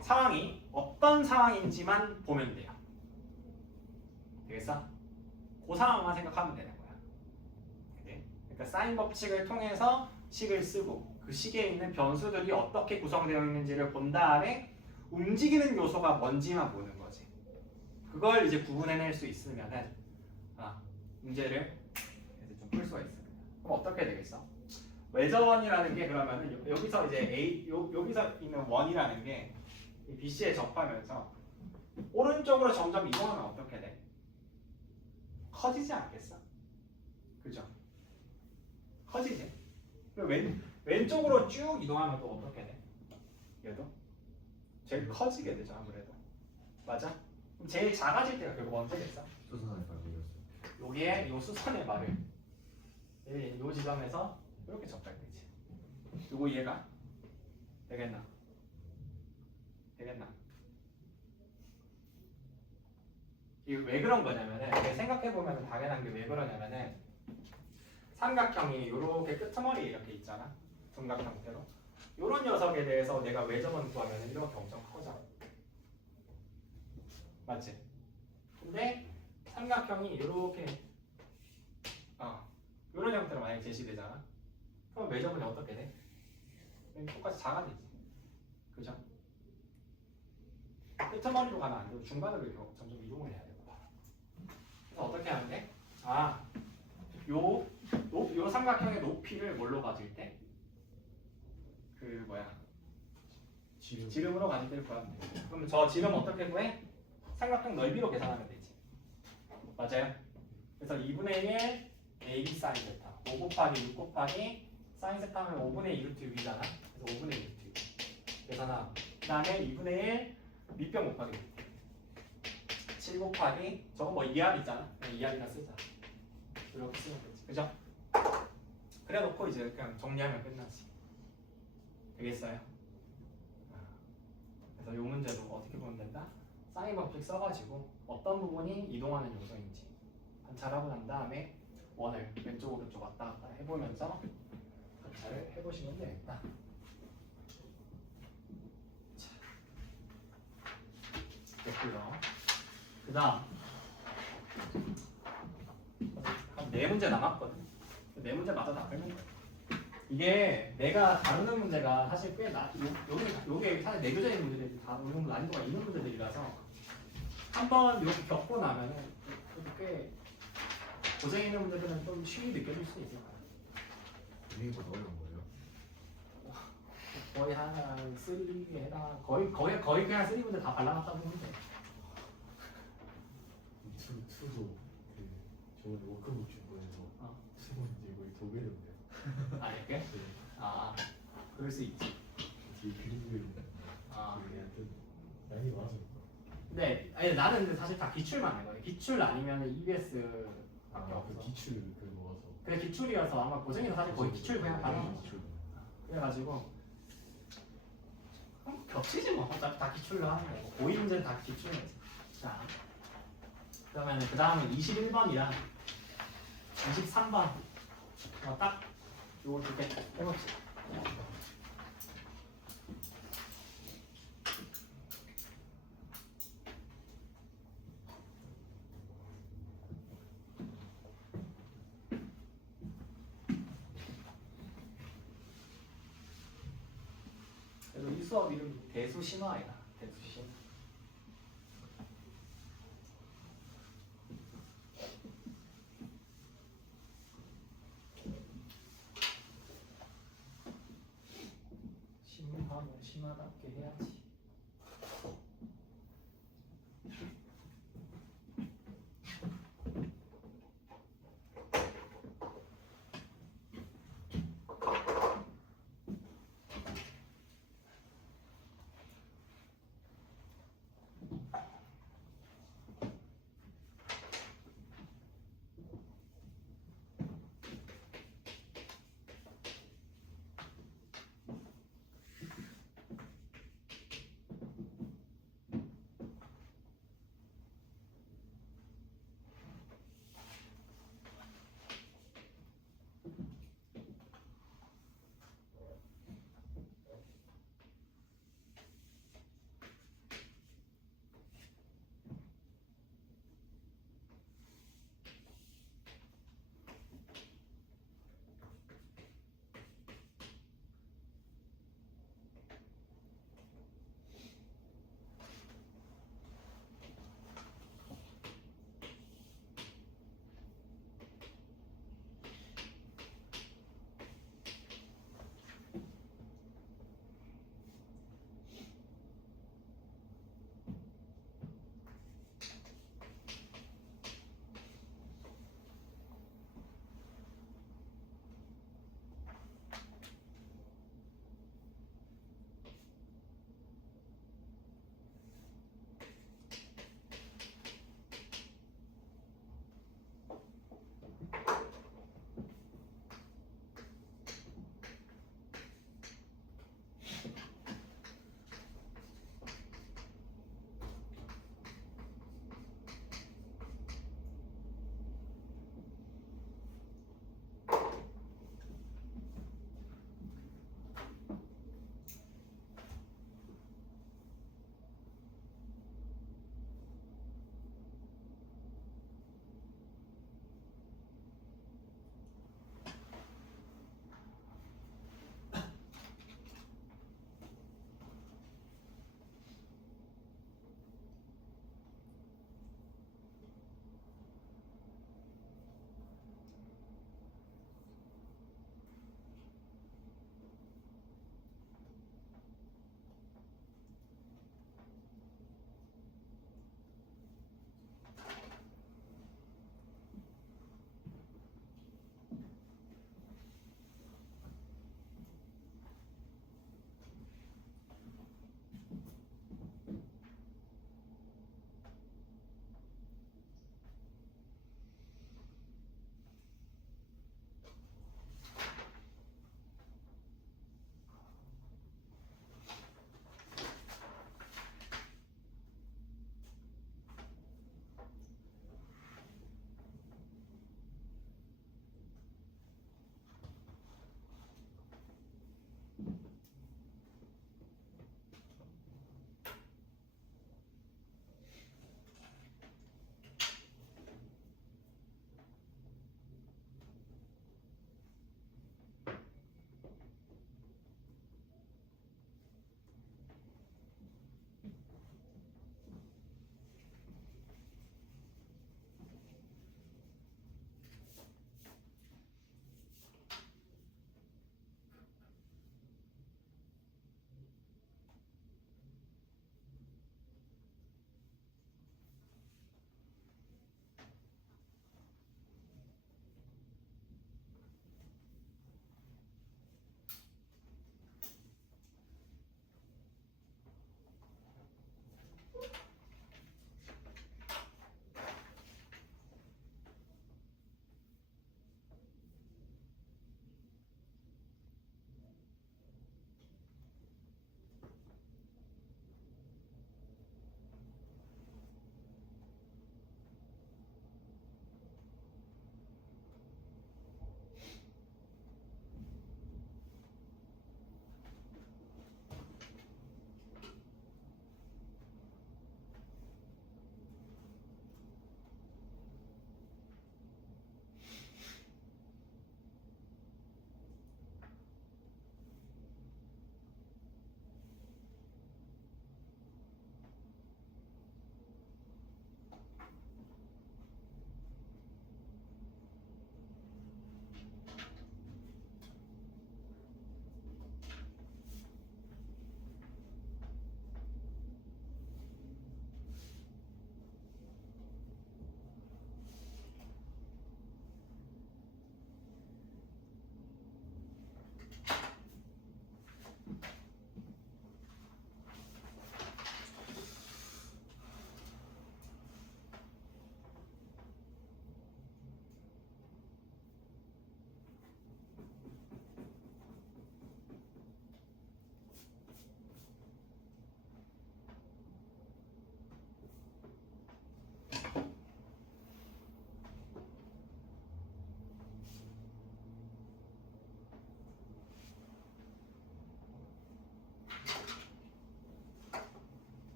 상황이 어떤 상황인지만 보면 돼요. 되겠어? 그 상황만 생각하면 되는 거야. 그치? 그러니까 사인 법칙을 통해서 식을 쓰고 그 식에 있는 변수들이 어떻게 구성되어 있는지를 본 다음에 움직이는 요소가 뭔지만 보는 거지. 그걸 이제 구분해낼 수 있으면은 문제를 좀 풀 수가 있습니다. 그럼 어떻게 되겠어? 외저원이라는 게 그러면은 여기서 이제 여기서 있는 원이라는 게 BC에 접하면서 오른쪽으로 점점 이동하면 어떻게 돼? 커지지 않겠어? 그죠? 커지지? 왼쪽으로 쭉 이동하면 또 어떻게 돼? 얘도? 제일 커지게 되죠 아무래도. 맞아? 그럼 제일 작아질 때가 결국 언제겠어? 수선을 밟고 있었어요. 여기에 요 수선의 말을 요 지점에서 이렇게 접착되지. 요거 이해가 되겠나? 되겠나? 이게 왜 그런 거냐면은 생각해 보면 당연한 게 왜 그러냐면은 삼각형이 이렇게 끄트머리 이렇게 있잖아. 둔각 형태로. 요런 녀석에 대해서 내가 외접원 구하면 이렇게 엄청 커져. 맞지? 근데 삼각형이 이렇게 이런 형태로 만약에 제시되잖아. 그럼 외접원이 어떻게 돼? 똑같이 작아지지. 그죠? 끄트머리로 가면 안 되고 중간으로 이렇게 점점 이동을 해야 돼. 그래서 어떻게 하면 돼? 요 삼각형의 높이를 뭘로 가질 때? 그 뭐야? 지름으로 가질 때를 구하면 돼. 그럼 저 지름 어떻게 구해? 삼각형 넓이로 계산하면 되지. 맞아요? 그래서 2분의 1 AB 사인 세타 5 곱하기 6 곱하기 사인 세타 하면 5분의 2 루트 6이잖아. 그래서 5분의 2 루트 6 계산하고 그 다음에 2분의 1 밑변 곱하기 7 곱하기 저거 뭐 2R 있잖아. 2R이나 쓰자. 이렇게 쓰면 되지. 그죠? 그래 놓고 이제 그냥 정리하면 끝나지. 되겠어요? 그래서 이 문제도 어떻게 보면 된다? 사인 법칙 써가지고 어떤 부분이 이동하는 요소인지 관찰하고 난 다음에 원을 왼쪽 오른쪽 왔다 갔다 해보면서 관찰을 해보시면 되겠다. 자, 됐고요. 그 다음 한 4문제 남았거든. 4문제 마저 다 풀면 돼. 이게 내가 다루는 문제가 사실 꽤 요게 사실 내교적인 문제들이 다 어느 정도 난이도가 있는 문제들이라서 한번 이렇게 겪고 나면은 꽤 고생 있는 문제들은 좀 쉬이 느껴질 수 있을 거야. 분위기보다 어려운 거예요? 거의 한 3에 해당 거의 그냥 3 문제 다 발라놨다고 보면 돼. 투도 그 저번에 워크북 주권에서 투 문제 거의 2배였네요. 아 이렇게? 그럴 수 있지. 뒤에 그림 그리는 하여튼 난이도 많아서 근데 아니, 나는 근데 사실 다 기출만 한 거예요. 기출 아니면 EBS밖에 없어. 그 기출 그거 와서 그래 기출이어서 아마 고생이서 사실 거의 기출 그냥 발라. 기출 그래가지고 겹치지 뭐. 어차피 다 기출로 하는 거고 고의 문제는 다 기출이지. 자 그러면 그 다음은 21번이랑 23번 딱 요거 두 개 해봅시다. 그래서 이 수업 이름 대수신화이다. 대수신화. 심하면 심하답게 해야지.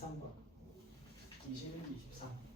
23번. 21, 23.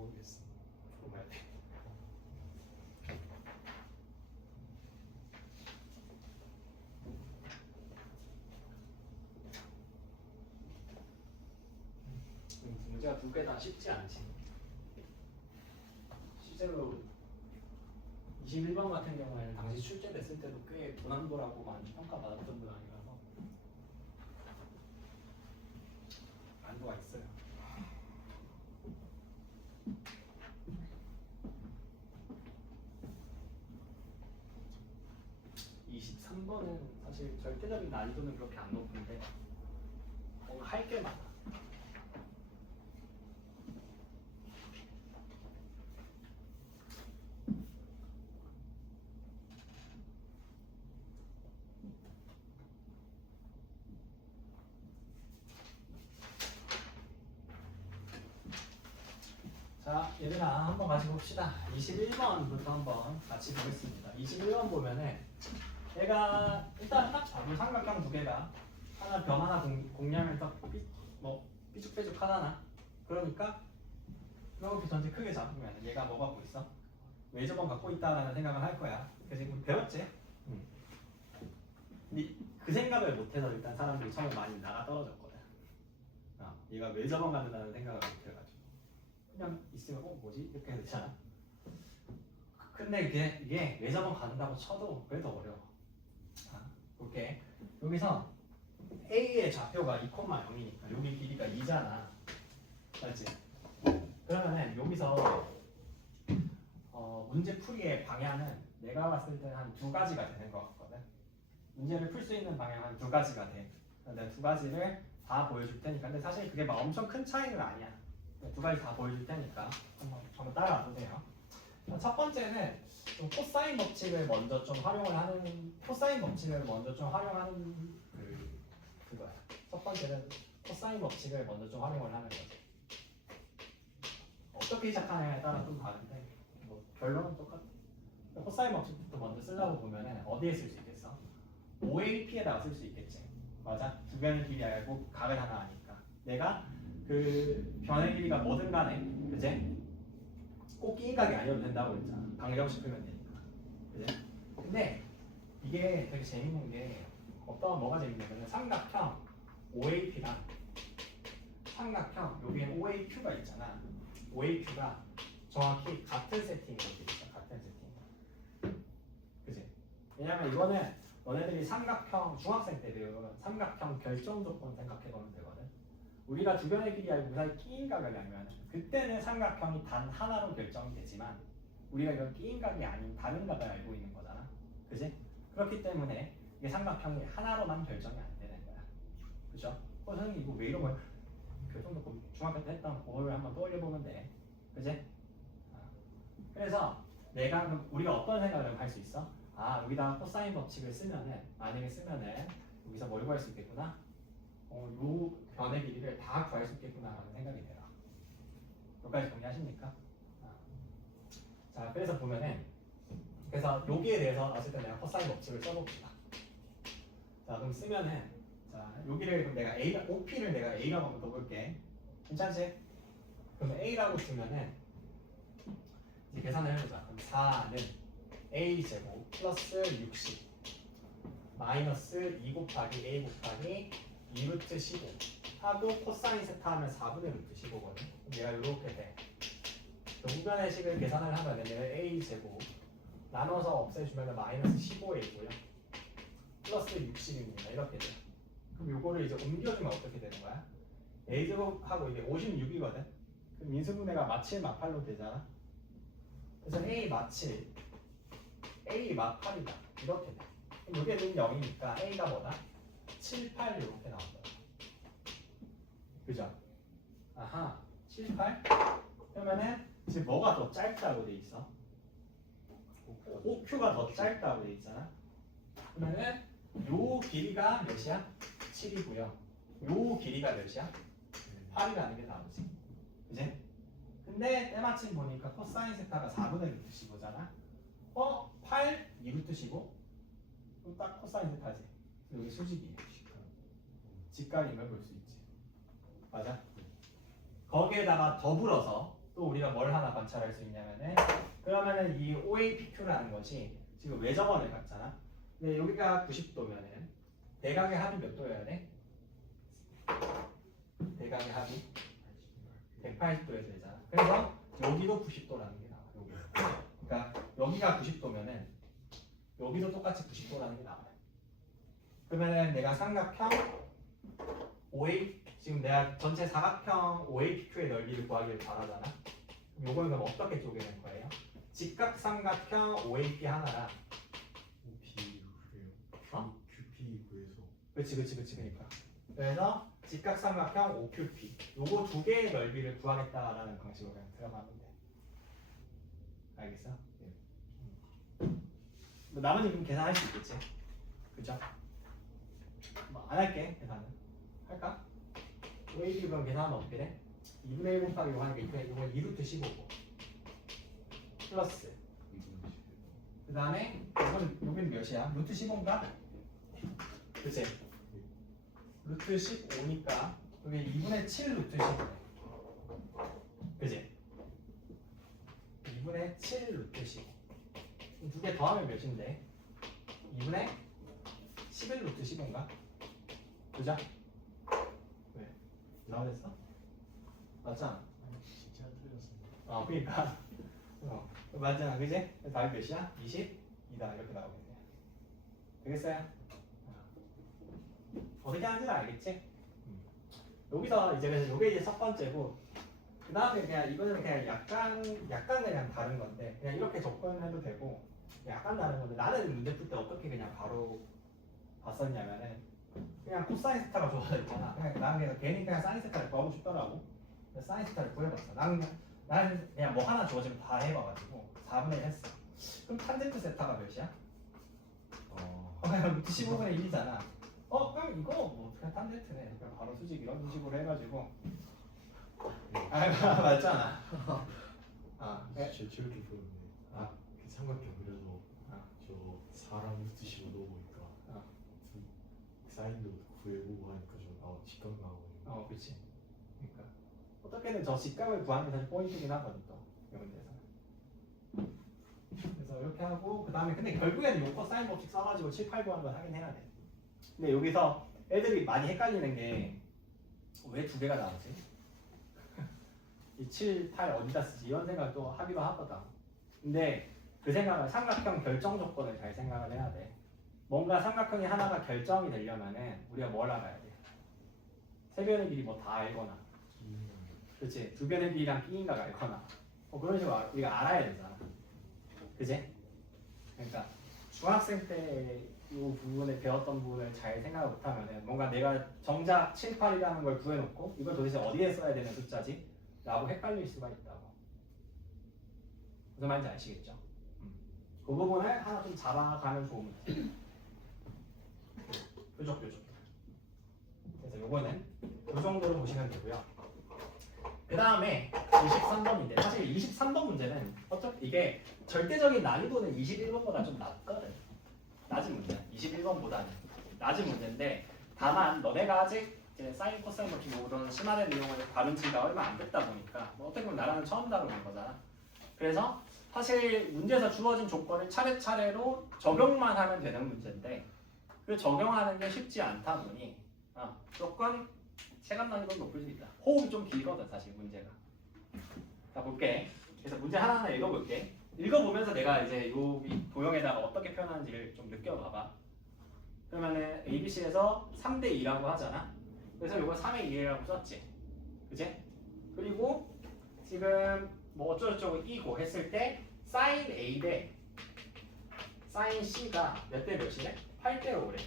모르겠어. 뭐야 돼? 문제가 두 개 다 쉽지 않지. 실제로 21번 같은 경우에는 당시 출제됐을 때도 꽤 고난도라고 많이 평가받았던 분 아니라서 난도가 있어요. (23번은) 사실 절대적인 난이도는 그렇게 안 높은데 뭔가 할 게 많아. 자, 얘들아 한번 같이 봅시다. 21번부터 한번 같이 보겠습니다. 21번 보면은 얘가 일단 딱 잡은 삼각형 두 개가 하나 변 하나 공략을 뭐 삐죽빼죽 하나나 그러니까 이렇게 전체 크게 잡으면 얘가 뭐 갖고 있어? 외접원 갖고 있다라는 생각을 할 거야. 그래서 지금 배웠지? 근데 그 생각을 못해서 일단 사람들이 처음에 많이 나가 떨어졌거든. 얘가 외접원 갖는다는 생각을 못해가지고 그냥 있으면 뭐지? 이렇게 되잖아. 근데 이게 외접원 갖는다고 쳐도 그래도 어려워. 볼게. 여기서 A의 좌표가 2,0이니까 여기 길이가 2잖아. 맞지? 그러면은 여기서 문제 풀이의 방향은 내가 봤을 때 한 두 가지가 되는 것 같거든. 문제를 풀 수 있는 방향 한 두 가지가 돼. 내가 두 가지를 다 보여줄 테니까. 근데 사실 그게 막 엄청 큰 차이는 아니야. 두 가지 다 보여줄 테니까 한번 따라와 보세요. 첫 번째는 좀 코사인 법칙을 먼저 좀 활용을 하는 그거야. 첫 번째는 코사인 법칙을 먼저 좀 활용을 하는 거지. 어떻게 시작하느냐에 따라 좀 다른데 뭐 결론은 똑같아. 코사인 법칙부터 먼저 쓰려고 보면은 어디에 쓸 수 있겠어? OAP에다가 쓸 수 있겠지. 맞아? 두 변의 길이 알고 각을 하나 아니까. 내가 그 변의 길이가 뭐든 간에, 그제? 꼭 끼각이 아니어도 된다고 그랬잖아. 방정식하면 되니까. 그제? 근데 이게 되게 재밌는 게 뭐가 재밌냐면 삼각형 OAP랑 삼각형 여기에 OAQ가 있잖아. OAQ가 정확히 같은 세팅으로 돼 있어. 같은 세팅. 그지? 왜냐면 이거는 너네들이 삼각형 중학생 때 배우는 삼각형 결정 조건 생각해보면 되거든. 우리가 두 변의 길이 알고 그 사이 끼인 각을 알면 그때는 삼각형이 단 하나로 결정이 되지만 우리가 이런 끼인 각이 아닌 다른 각을 알고 있는 거잖아. 그지? 그렇기 때문에 이게 삼각형이 하나로만 결정이 안 되는 거야. 그죠? 선생님 이거 왜 이런 거야? 결정 조건 중학교 때 했던 그거를 한번 떠올려보면 돼. 그지? 그래서 우리가 어떤 생각을 할 수 있어? 여기다가 코사인 법칙을 만약에 쓰면은 여기서 뭘 구할 수 있겠구나? 요 변의 길이를 다 구할 수 있겠구나라는 생각이 들어. 여기까지 정리하십니까? 자, 그래서 보면은 여기에 대해서 어쨌든 내가 코사인 법칙을 써봅시다. 자, 그럼 쓰면은 여기를 그럼 내가 OP를 내가 A라고 한번 넣어볼게. 괜찮지? 그럼 A라고 주면은 이제 계산을 해보자. 그럼 4는 A제곱 플러스 60 마이너스 2 곱하기 A 곱하기 2루트 15 하고 코사인 세타 하면 4분의 루트 15거든. 얘가 이렇게 돼. 우변의 식을 계산을 하면 얘는 A제곱 나눠서 없애주면 마이너스 15A고요. 플러스 60입니다. 이렇게 돼. 그럼 요거를 이제 옮겨주면 어떻게 되는 거야? A제곱하고 이게 56이거든. 그럼 인수분해가 마7 마8로 되잖아. 그래서 A 마7 A 마8이다. 이렇게 돼. 그럼 이게 0이니까 A가 뭐다? 7, 8 이렇게 나온다. 그죠? 7, 8? 그러면은 지금 뭐가 더 짧다고 돼 있어? OQ가 더 짧다고 돼 있잖아. 그러면은 요 길이가 몇이야? 7이고요. 요 길이가 몇이야? 8이라는 게 나오지. 그지? 근데 때마침 보니까 코사인 세타가 4분의 루트 15잖아. 8, 2루트 15? 그럼 딱 코사인 세타지. 여기 수직이에요. 직각인 걸 볼 수 있지. 맞아? 거기에다가 더불어서 또 우리가 뭘 하나 관찰할 수 있냐면은 그러면은 이 OAPQ라는 것이 지금 외접원을 갖잖아. 근데 여기가 90도면은 대각의 합이 몇 도여야 돼? 대각의 합이 180도여야 되잖아. 그래서 여기도 90도라는 게 나와. 여기. 그러니까 여기가 90도면은 여기도 똑같이 90도라는 게 나와요. 그러면은 내가 삼각형 OA 지금 내가 전체 사각형 OAPQ의 넓이를 구하기를 바라잖아. 그럼 요거는 그럼 어떻게 쪼개는 거예요? 직각 삼각형 OAP 하나랑 OP 그래요. 어? QP 구해서 그렇지 그러니까 그래서 직각 삼각형 OQP 요거 두 개의 넓이를 구하겠다라는 방식으로 그냥 들어가면 돼. 알겠어? 뭐 나머지 그럼 계산할 수 있겠지? 그죠? 뭐 안 할게 계산은 할까? OAP 그럼 계산하면 어떻게 돼? 2분의 1 곱하기 5 하니까 이건 2루트 15고 플러스 그 다음에 여기는 몇이야? 루트 15인가? 그치? 루트 15니까 여기 2분의 7 루트 15네 그치? 2분의 7 루트 15 두 개 더하면 몇인데? 2분의 11 루트 15인가? 그죠? 왜? 나오겠어? 맞잖아 진짜 틀렸습니다. 그러니까 맞잖아 그지? 답이 몇이야? 22다 이렇게 나오겠네 되겠어요? 어떻게 하는지는 알겠지? 여기서 이제 그래서 요게 이제 첫 번째고 그 다음에 그냥 이거는 그냥 약간 그냥 다른 건데 그냥 이렇게 접근해도 되고 약간 다른 건데 나는 문제 풀 때 어떻게 그냥 바로 봤었냐면은 그냥 코사인 스타가 좋아져 있잖아. 그냥 나는 그냥 괜히 그냥 사인 스타를 구하고 싶더라고. 그래서 사인 스타를 구해봤어. 나는 그냥 뭐 하나 주어지면 다 해봐가지고 4분의 1 했어. 그럼 탄젠트 세타가 몇이야? 그냥 루트 15분의 1이잖아. 그럼 이거 뭐 그냥 탄젠트네. 그냥 바로 수직 이런 식으로 해가지고 맞잖아. 저렇게 보였네. 그 삼각형 그래서 저 4랑 루트 15 넣어보니까 사인도 구해보고 하니까 저 직각 나오고. 그렇지. 그러니까 어떻게든 저 직각을 구하는 게 사실 포인트긴 하거든 또 이 문제에서. 그래서 이렇게 하고 그 다음에 근데 결국에는 요 코사인 법칙 써가지고 7, 8 구하는 걸 하긴 해야 돼. 근데 여기서 애들이 많이 헷갈리는 게 왜 두 개가 나오지? 이 7, 8 어디다 쓰지? 이런 생각도 하기도 하거든. 근데 그 생각은 삼각형 결정 조건을 잘 생각을 해야 돼. 뭔가 삼각형이 하나가 결정이 되려면은 우리가 뭘 알아야 돼? 세 변의 길이 뭐 다 알거나, 그렇지? 두 변의 길이랑 B인가가 알거나, 그런 식으로 우리가 알아야 되잖아, 그지? 그러니까 중학생 때 이 부분에 배웠던 부분을 잘 생각을 못하면은 뭔가 내가 정작 7, 8이라는 걸 구해놓고 이걸 도대체 어디에 써야 되는 숫자지? 라고 헷갈릴 수가 있다고. 무슨 말인지 아시겠죠? 그 부분을 하나 좀 잡아가면 좋은 문제. 뾰족. 그래서 요거는 이 정도로 보시면 되고요. 그 다음에 23번인데 사실 23번 문제는 어차피 이게 절대적인 난이도는 21번보다 좀 낮거든. 낮은 문제. 21번보다는 낮은 문제인데 다만 너네가 아직 이제 사인 코사인 법칙 이런 심화된 내용을 다룬 지가 얼마 안 됐다 보니까 뭐 어떻게 보면 나라는 처음 다루는 거잖아. 그래서 사실 문제에서 주어진 조건을 차례차례로 적용만 하면 되는 문제인데 그 적용하는 게 쉽지 않다 보니 조건 체감 난이도는 높을 수 있다. 호흡이 좀 길거든 사실 문제가. 자 볼게. 그래서 문제 하나하나 읽어볼게. 읽어보면서 내가 이제 요 도형에다가 어떻게 표현하는지를 좀 느껴봐봐. 그러면은 ABC에서 3대2라고 하잖아. 그래서 요거 3의 2라고 썼지. 그치? 그리고 지금 뭐 어쩌고저쩌고 E고 했을 때 sin A 대 sin C가 몇 대 몇이래? 8대 5래.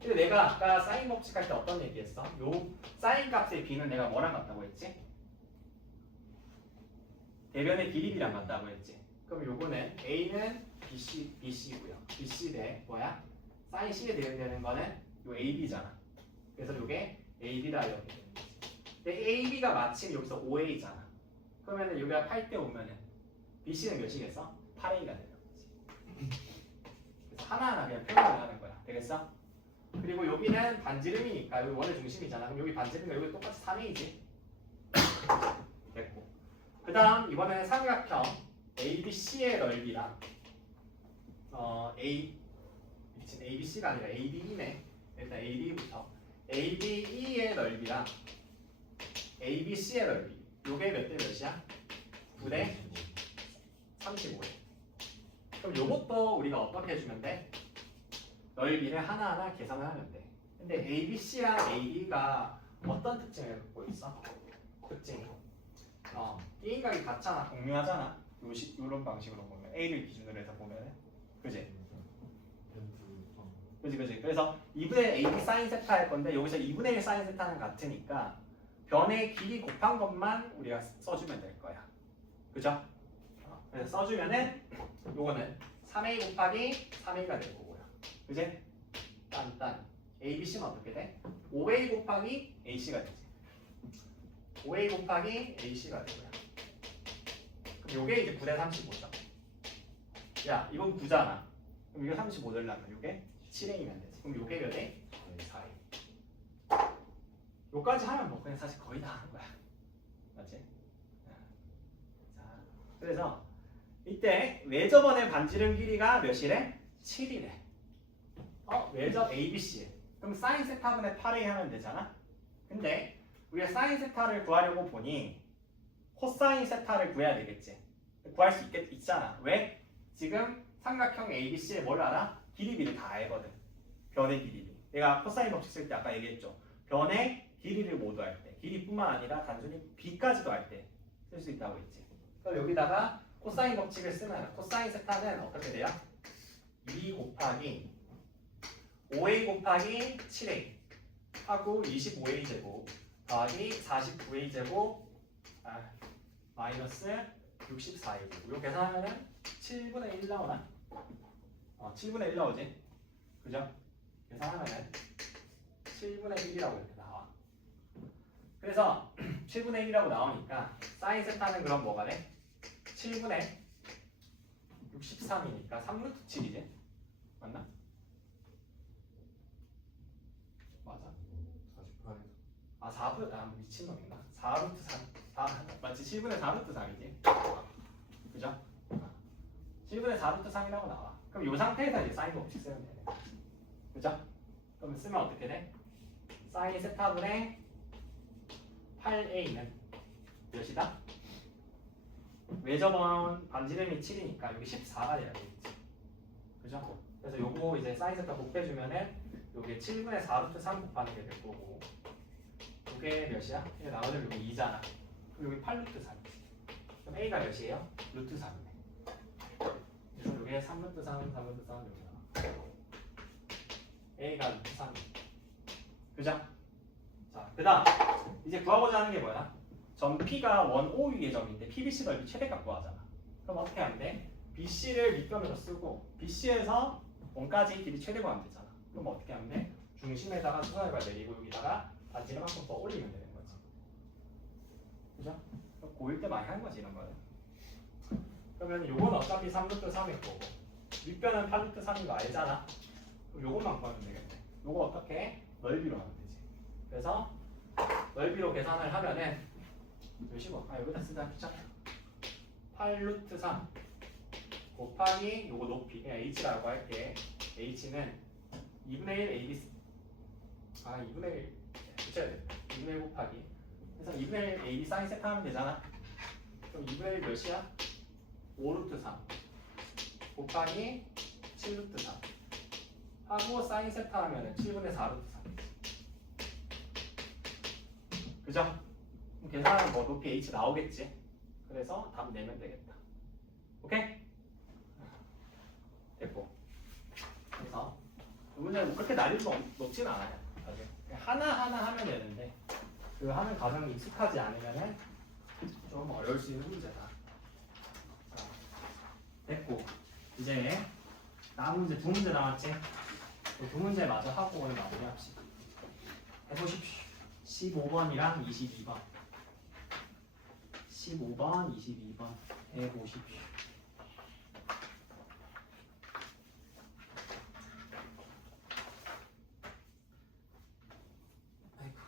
근데 내가 아까 사인 법칙 할 때 어떤 얘기했어? 요 사인 값의 B는 내가 뭐랑 같다고 했지? 대변의 비립이랑 같다고 했지. 그럼 요거는 A는 BC고요. BC 대 뭐야? 사인 C에 대응되는 거는 요 AB잖아. 그래서 요게 AB다 이렇게 되는 거지. 근데 AB가 마침 여기서 5A잖아. 그러면은 여기가 8대 5면은 BC는 몇이겠어? 8A가 되는 거지. 그래서 하나하나 그냥 표현을 하는 거야. 되겠어? 그리고 여기는 반지름이니까 여기 원의 중심이잖아. 그럼 여기 반지름이니까 여기 똑같이 3A지. 됐고. 그 다음 이번에는 삼각형 ABC의 넓이랑 ABC가 아니라 ABE네. 일단 AB부터 ABE의 넓이랑 ABC의 넓이 요게 몇 대 몇이야? 9대 35. 그럼 요것도 우리가 어떻게 해주면 돼? 넓이를 하나하나 계산을 하면 돼. 근데 ABC랑 AB가 어떤 특징을 갖고 있어? 특징이 B각이 같잖아, 공유하잖아. 요런 방식으로 보면 A를 기준으로 해서 보면 그지? 그지. 그래서 2분의 AB 사인 세타 할 건데 여기서 2분의 1 사인 세타는 같으니까 변의 길이 곱한 것만 우리가 써주면 될 거야. 그죠? 그래서 써주면은 요거는 3A 곱하기 3A가 될 거고요. 그지? 딴 ABC는 어떻게 돼? 5A 곱하기 AC가 되지. 5A 곱하기 AC가 되고요. 그럼 요게 이제 9대 35죠. 야, 이건 9잖아. 그럼 이거 35 되려면 요게 7A면 되지. 그럼 요게 몇 A? 4A. 요까지 하면 뭐 그냥 사실 거의 다 하는 거야. 맞지? 자, 그래서 이때 외접원의 반지름 길이가 몇이래? 7이래. 외접 ABC. 그럼 사인 세타분의 8A 하면 되잖아. 근데 우리가 사인 세타를 구하려고 보니 코사인 세타를 구해야 되겠지. 구할 수 있잖아. 왜? 지금 삼각형 ABC에 뭘 알아? 길이비를 다 알거든. 변의 길이비. 내가 코사인 법칙 쓸 때 아까 얘기했죠. 변의 길이를 모두 할 때, 길이뿐만 아니라 단순히 b까지도 할 때 쓸 수 있다고 했지. 그럼 여기다가 코사인 법칙을 쓰면 코사인 세타는 어떻게 돼요? 2 곱하기 5a 곱하기 7a 하고 25a 제곱 더하기 49a 제곱 마이너스 64a 제곱. 이거 계산하면은 7분의 1 나오나? 7분의 1 나오지. 그죠? 계산하면은 7분의 1이라고 이렇게 나와. 그래서 7분의 1이라고 나오니까 사인 세타는 그럼 뭐가 돼? 7분의 63이니까 3루트 7이지? 맞나? 맞아. 48에서 4분, 미친놈인가? 4루트 3. 맞지? 7분의 4루트 3이지? 그죠? 7분의 4루트 3이라고 나와. 그럼 이 상태에서 이제 사인 법칙 쓰면 되네. 그죠? 그럼 쓰면 어떻게 돼? 사인 세타분의 8a는 몇이다? 외접원 반지름이 7이니까 여기 14가 돼야 되겠지. 그죠? 그래서 요거 이제 사인 세타 곱해주면은 요게 7분의 4루트 3 곱하는 게 될 거고 요게 몇이야? 이게 나머지는 여기 2잖아. 그럼 여기 8루트 3이지. 그럼 a가 몇이에요? 루트 3이네. 그래서 요게 3루트 3, 3루트 3 여기 나와. a가 루트 3이네. 그죠? 자, 그 다음 이제 구하고자 하는 게 뭐야? 점 P가 원 O 위의 점인데 PBC 넓이 최대값 구하잖아. 그럼 어떻게 하면 돼? BC를 밑변으로 쓰고 BC에서 원까지 길이 최대 구하면 되잖아. 그럼 어떻게 하면 돼? 중심에다가 수선해발 내리고 여기다가 반지름 만큼 더 올리면 되는 거지. 그죠? 고일 때 많이 하는 거지 이런 거는. 그러면 요건 어차피 3루트 3일 거고 밑변은 8루트 3인 거 알잖아. 그럼 요것만 구하면 되겠네. 요거 어떻게 해? 넓이로 하면 되지. 그래서 넓이로 계산을 하면은 몇이고? 여기다 쓰자. 귀찮아. 8루트 3 곱하기 요거 높이 그냥 h라고 할게. h는 2분의 1 ab 2분의 1 붙여야 돼. 2분의 1 곱하기 그래서 2분의 1 ab 사인 세타 하면 되잖아. 그럼 2분의 1 몇이야? 5루트 3 곱하기 7루트 3 하고 사인 세타 하면은 7분의 4루트 3. 그죠? 그럼 계산하면 뭐 높이 h 나오겠지. 그래서 답 내면 되겠다. 오케이? 됐고. 그래서 이 문제는 뭐 그렇게 난이도 높진 않아요. 사실 하나하나 하면 되는데 그 하는 과정이 익숙하지 않으면은 좀 어려울 수 있는 문제다. 자, 됐고. 이제 남은 문제 두 문제 남았지? 두 문제 마저 하고 오늘 마무리합시다. 해보십시오. 15번이랑 22번 15번, 22번 해보십시오. 아이고.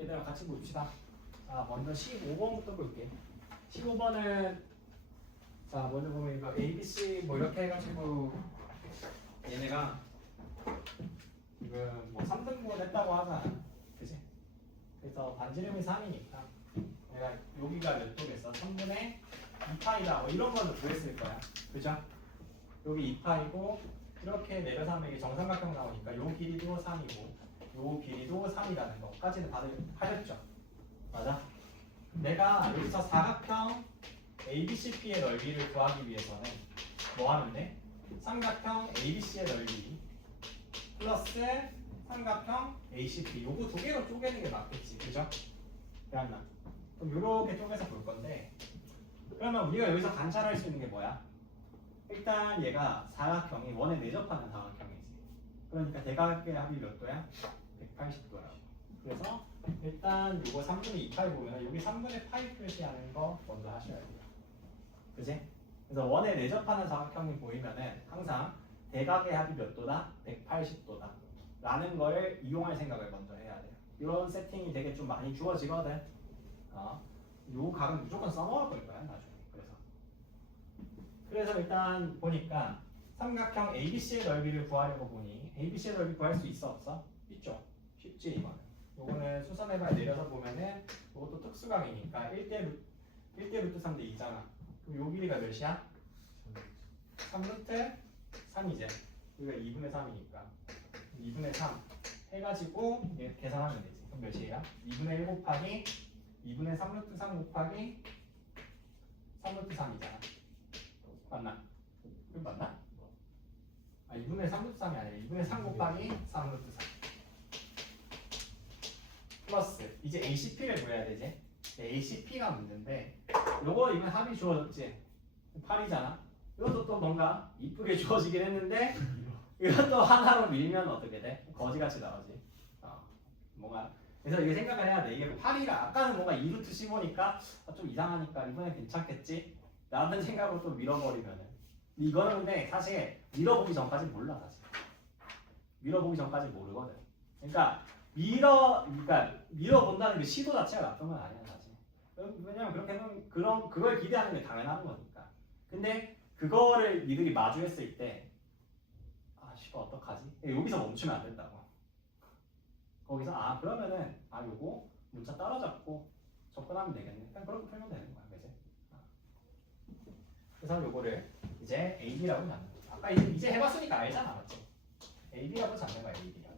얘들아 같이 봅시다. 자, 먼저 15번부터 볼게. 15번은 자, 먼저 보면 이거 A, B, C 뭐 이렇게 해가지고 얘네가 지금 뭐 3등분 했다고 하잖아. 그지? 그래서 반지름이 3이니까 내가 여기가 몇 도겠어? 3분의 2파이다 뭐 이런 거는 구했을 거야. 그죠? 여기 2파이고 이렇게 내려서 하면 이게 정삼각형 나오니까 요 길이도 3이고 요 길이도 3이라는 거까지는 다들 하셨죠? 맞아? 내가 여기서 사각형 ABCP의 넓이를 구하기 위해서는 뭐 하면 돼? 삼각형 ABC의 넓이 플러스 삼각형 ACP 요거 두 개로 쪼개는 게 맞겠지, 그죠? 대안나. 그럼 요렇게 쪼개서 볼 건데 그러면 우리가 여기서 관찰할 수 있는 게 뭐야? 일단 얘가 사각형이 원에 내접하는 사각형이지. 그러니까 대각의 합이 몇 도야? 180도라고. 그래서 일단 이거 3분의 2파이 보면 여기 3분의 파이 표시하는 거 먼저 하셔야 돼요. 그지? 그래서 원에 내접하는 사각형이 보이면은 항상 대각의 합이 몇 도다? 180도다. 라는 거를 이용할 생각을 먼저 해야 돼요. 이런 세팅이 되게 좀 많이 주어지거든. 요 각은 무조건 써먹을 거야 나중에. 그래서 일단 보니까 삼각형 ABC의 넓이를 구하려고 보니 ABC의 넓이 구할 수 있어 없어? 있죠. 쉽지 이거는. 요거는 수선해봐야 내려서 보면은 이것도 특수각이니까 1대 루트 3대 2잖아. 그럼 요 길이가 몇이야? 3루트 3이제. 여기가 2분의 3이니까 2분의 3 해가지고 얘 계산하면 되지. 그럼 몇이에요? 2분의 1 곱하기 2분의 3루트 3 곱하기 3루트 3이잖아. 맞나? 그럼 맞나? 아 2분의 3루트 3이 아니라 2분의 3 곱하기 3루트 3 플러스 이제 ACP를 구해야 되지. ACP가 문제인데 요거 이건 합이 주어졌지. 8이잖아. 이것도 또 뭔가 이쁘게 주어지긴 했는데 이것도 하나로 밀면 어떻게 돼? 거지같이 나오지. 뭔가 그래서 이게 생각을 해야 돼. 이게 8이라 아까는 뭔가 2루트 15니까 좀 이상하니까 이번엔 괜찮겠지? 라는 생각으로 또 밀어버리면은 이거는 근데 사실 밀어보기 전까지 몰라 사실. 밀어보기 전까지 모르거든. 그러니까 밀어본다는 게 시도 자체가 나쁜 건 아니야 사실. 왜냐면 그렇게 하면 그걸 기대하는 게 당연한 거니까. 근데 그거를 니들이 마주했을 때 씨발 어떡하지? 여기서 멈추면 안 된다고. 거기서 그러면은 요거 문자 따라잡고 접근하면 되겠네. 그냥 그렇게 풀면 되는 거야, 그지? 그래서 요거를 이제 AB라고 잡는 거야. 아까 이제 해봤으니까 알잖아, 맞지? AB라고 잡는 거야, AB라고.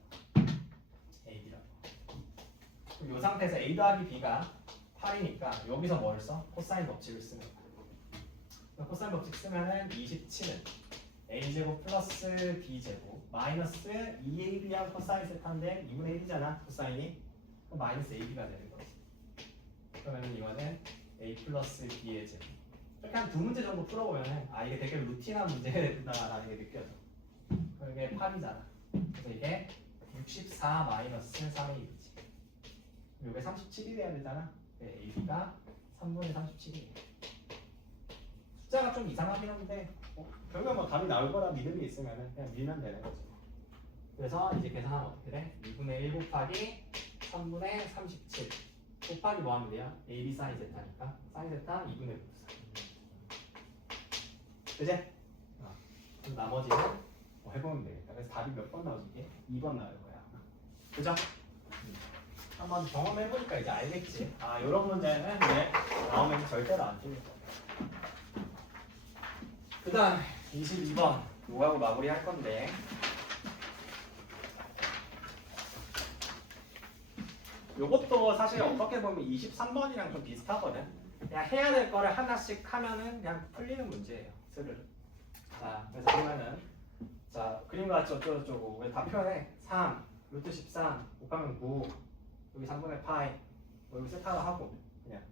이 상태에서 A 더하기 B가 8이니까 여기서 뭘 써? 코사인 법칙을 쓰는 거야. 코사인 법칙 쓰면은 27은 A제곱 플러스 B제곱 마이너스 2AB랑 코사인 세타인데 2분의 1이잖아, 코사인이. 그럼 마이너스 AB가 되는 거지. 그러면은 이거는 A 플러스 B의 제곱. 이렇게 한 두 문제 정도 풀어보면은 이게 되게 루틴한 문제다라는 게 느껴져. 그럼 이게 8이잖아. 그래서 이게 64 마이너스 3이지. 이게 37이 돼야 되잖아. 네, AB가 3분의 37이에요. 숫자가 좀 이상하긴 한데 결국 뭐 답이 나올 거라 믿음이 있으면 그냥 밀면 되는 거지. 그래서 이제 계산하면 어떻게 돼? 2분의 1 곱하기 3분의 37 곱하기 뭐 하면 돼요? AB 사인 세타니까 사인 세타 2분의 루트 3. 그지? 그럼 나머지는 해보면 되겠다. 그래서 답이 몇 번 나오지? 2번 나올 거야. 그죠? 한번 경험해보니까 이제 알겠지. 이런 문제는 나오면 절대로 안 틀릴 거야. 그 다음 22번 요거하고 마무리 할 건데 요것도 사실 어떻게 보면 23번이랑 좀 비슷하거든. 그냥 해야 될 거를 하나씩 하면은 그냥 풀리는 문제예요. 스르르. 자, 그래서 보면은 자 그림과 같이 어쩌고저쩌고 왜 다 표현해? 3 루트 13 곱하면 9 여기 3분의 파이 여기 세타를 하고 그냥.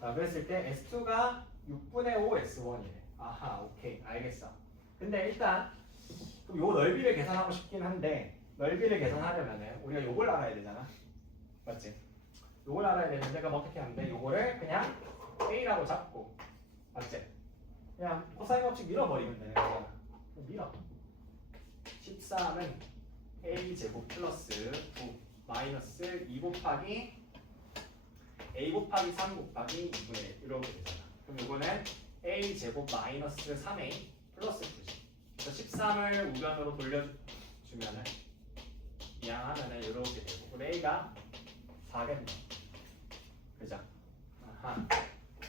자 그랬을 때 S2가 6분의 5 S1이래. 아하 오케이 알겠어. 근데 일단 그럼 요 넓이를 계산하고 싶긴 한데 넓이를 계산하려면은 우리가 요걸 알아야 되잖아. 맞지? 요걸 알아야 되는데 그럼 어떻게 하면 돼? 요거를 그냥 A라고 잡고 맞지? 그냥 코사인 법칙 밀어버리면 되는 거잖아. 밀어. 13은 A 제곱 플러스 9 마이너스 2 곱하기 a 곱하기 3 곱하기 2분의 1 이렇게 되잖아. 그럼 이거는 a 제곱 마이너스 3a 플러스 9지. 그래서 13을 우변으로 돌려주면은 이항하면은 이렇게 되고 그럼 a가 4겠네. 그죠? 아하.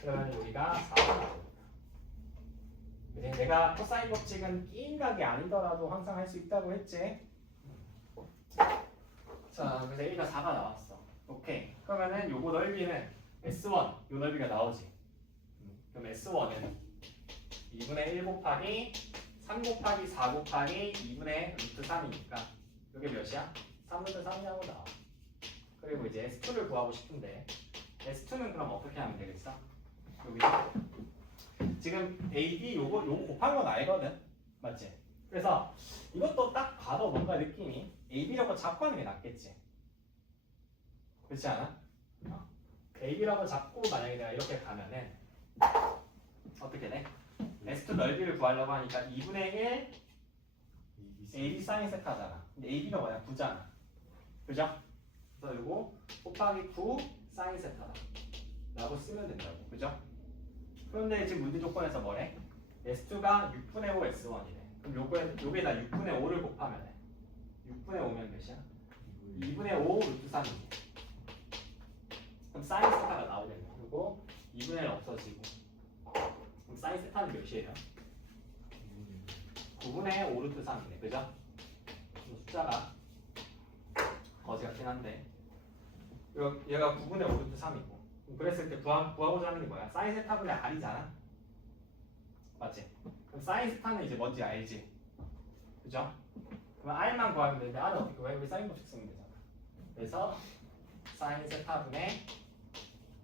그러면 여기가 4가 되고 내가 코사인 법칙은 끼인각이 아니더라도 항상 할 수 있다고 했지. 자, 그래서 a가 4가 나왔어. 오케이. 그러면은 요거 넓이는 S1 요 넓이가 나오지. 그럼 S1은 2분의 1 곱하기 3 곱하기 4 곱하기 2분의 루트 3이니까 이게 몇이야? 3루트 3이라고 나와. 그리고 이제 S2를 구하고 싶은데 S2는 그럼 어떻게 하면 되겠어? 여기 지금 AB 요거 곱한 건 알거든? 맞지? 그래서 이것도 딱 봐도 뭔가 느낌이 AB라고 잡고 하는 게 낫겠지? 그렇지 않아? AB라고 잡고 만약에 내가 이렇게 가면은 어떻게 돼? S2 넓이를 구하려고 하니까 2분의 1 AB 사인 세타잖아. 근데 AB가 뭐야? 9잖아. 그죠? 그래서 이거 곱하기 9 사인 세타다 라고 쓰면 된다고. 그죠? 그런데 지금 문제 조건에서 뭐래? S2가 6분의 5 S1이래. 그럼 요게다 6분의 5를 곱하면 돼. 6분의 5면 몇이야? 2분의 5 루트 3이지. 그럼 사인 세타가 나오겠네. 그리고 2분의 1 없어지고. 그럼 사인 세타는 몇이에요? 9분의 5 루트 3이네. 그죠? 숫자가 거지 같긴 한데 얘가 9분의 5 루트 3이고 그랬을 때 구하고자 하는 게 뭐야? 사인 세타분의 R이잖아. 맞지? 그럼 사인 세타는 이제 뭔지 알지? 그죠? 그럼 R만 구하면 되는데 R은 어떻게 구해? 우리 사인 법칙 쓰면 되잖아. 그래서 사인 세타분의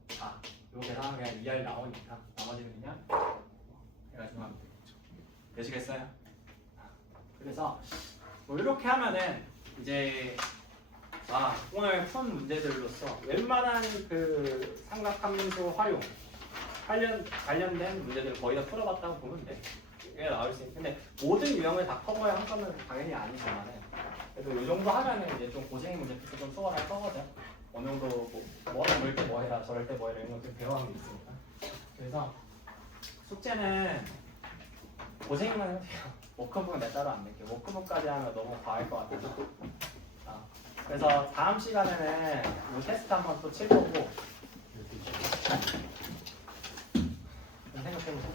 4 요 계산하면 그냥 2R 나오니까 나머지는 그냥 해가지고 하면 되겠죠. 되시겠어요? 그래서 뭐 이렇게 하면은 이제 오늘 푼 문제들로서 웬만한 그 삼각함수 활용 관련된 문제들을 거의 다 풀어봤다고 보면 돼. 이게 나올 수 있는. 근데 모든 유형을 다 커버해야 한 거는 당연히 아니지만은 그래도 이 정도 하면은 이제 좀 고생의 문제도 좀 수월할 거거든. 어느 정도 뭐는 뭘 때 뭐 해라 저럴 때 뭐 해라 이런 것들 배워한 게 있으니까. 그래서 숙제는 고생만 해도 돼요. 워크북은 내 따로 안 낼게. 워크북까지 하면 너무 과할 것 같아서. 그래서 다음 시간에는 이 테스트 한번 또 칠 거고 좀 생각해보세요.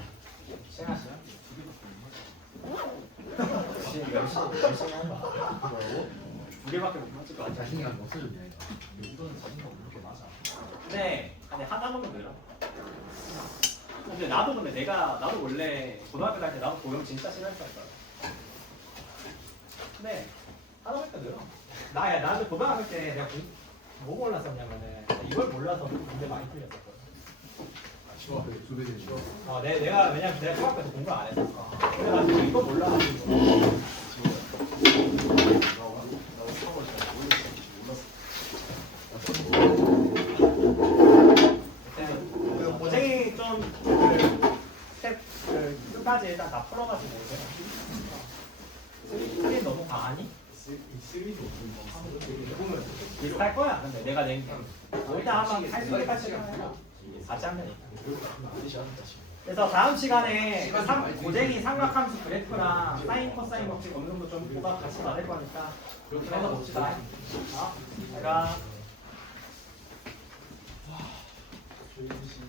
시행하시죠? 열심히 한 거야. 두 개밖에 못 맞을 것 같아. 자신감 없어졌네. 이거는 자신감 그렇게 맞아. 근데 하다 보면 늘어. 근데 나도 원래 고등학교 다닐 때 나도 고용 진짜 싫어했었어. 근데 하다 보니까 늘어. 나한테 고등학교 때 내가 뭐 몰랐었냐면은 이걸 몰라서 문제 많이 틀렸었거든. 쉬워. 두 배는 쉬워. 내가 왜냐면 내가 중학교 때 공부 안 했었어. 그래가지고 이거 몰라가지고. 나도 처음으로 잘 몰랐어. 고생이 좀 스텝 끝까지 일단 다 풀어가지고 스린 너무 강하니? 쓰리도 보면 비슷할 거야. 근데 내가 낸 게 일단 한번 할수 있을까지 같이 하면 되니까. 그래서 다음 시간에 고쟁이 삼각함수 그래프랑 사인 코사인 법칙 어느 정도 좀 보가 같이 받을 거니까 그렇게 해서 봅시다. 제가 조인씨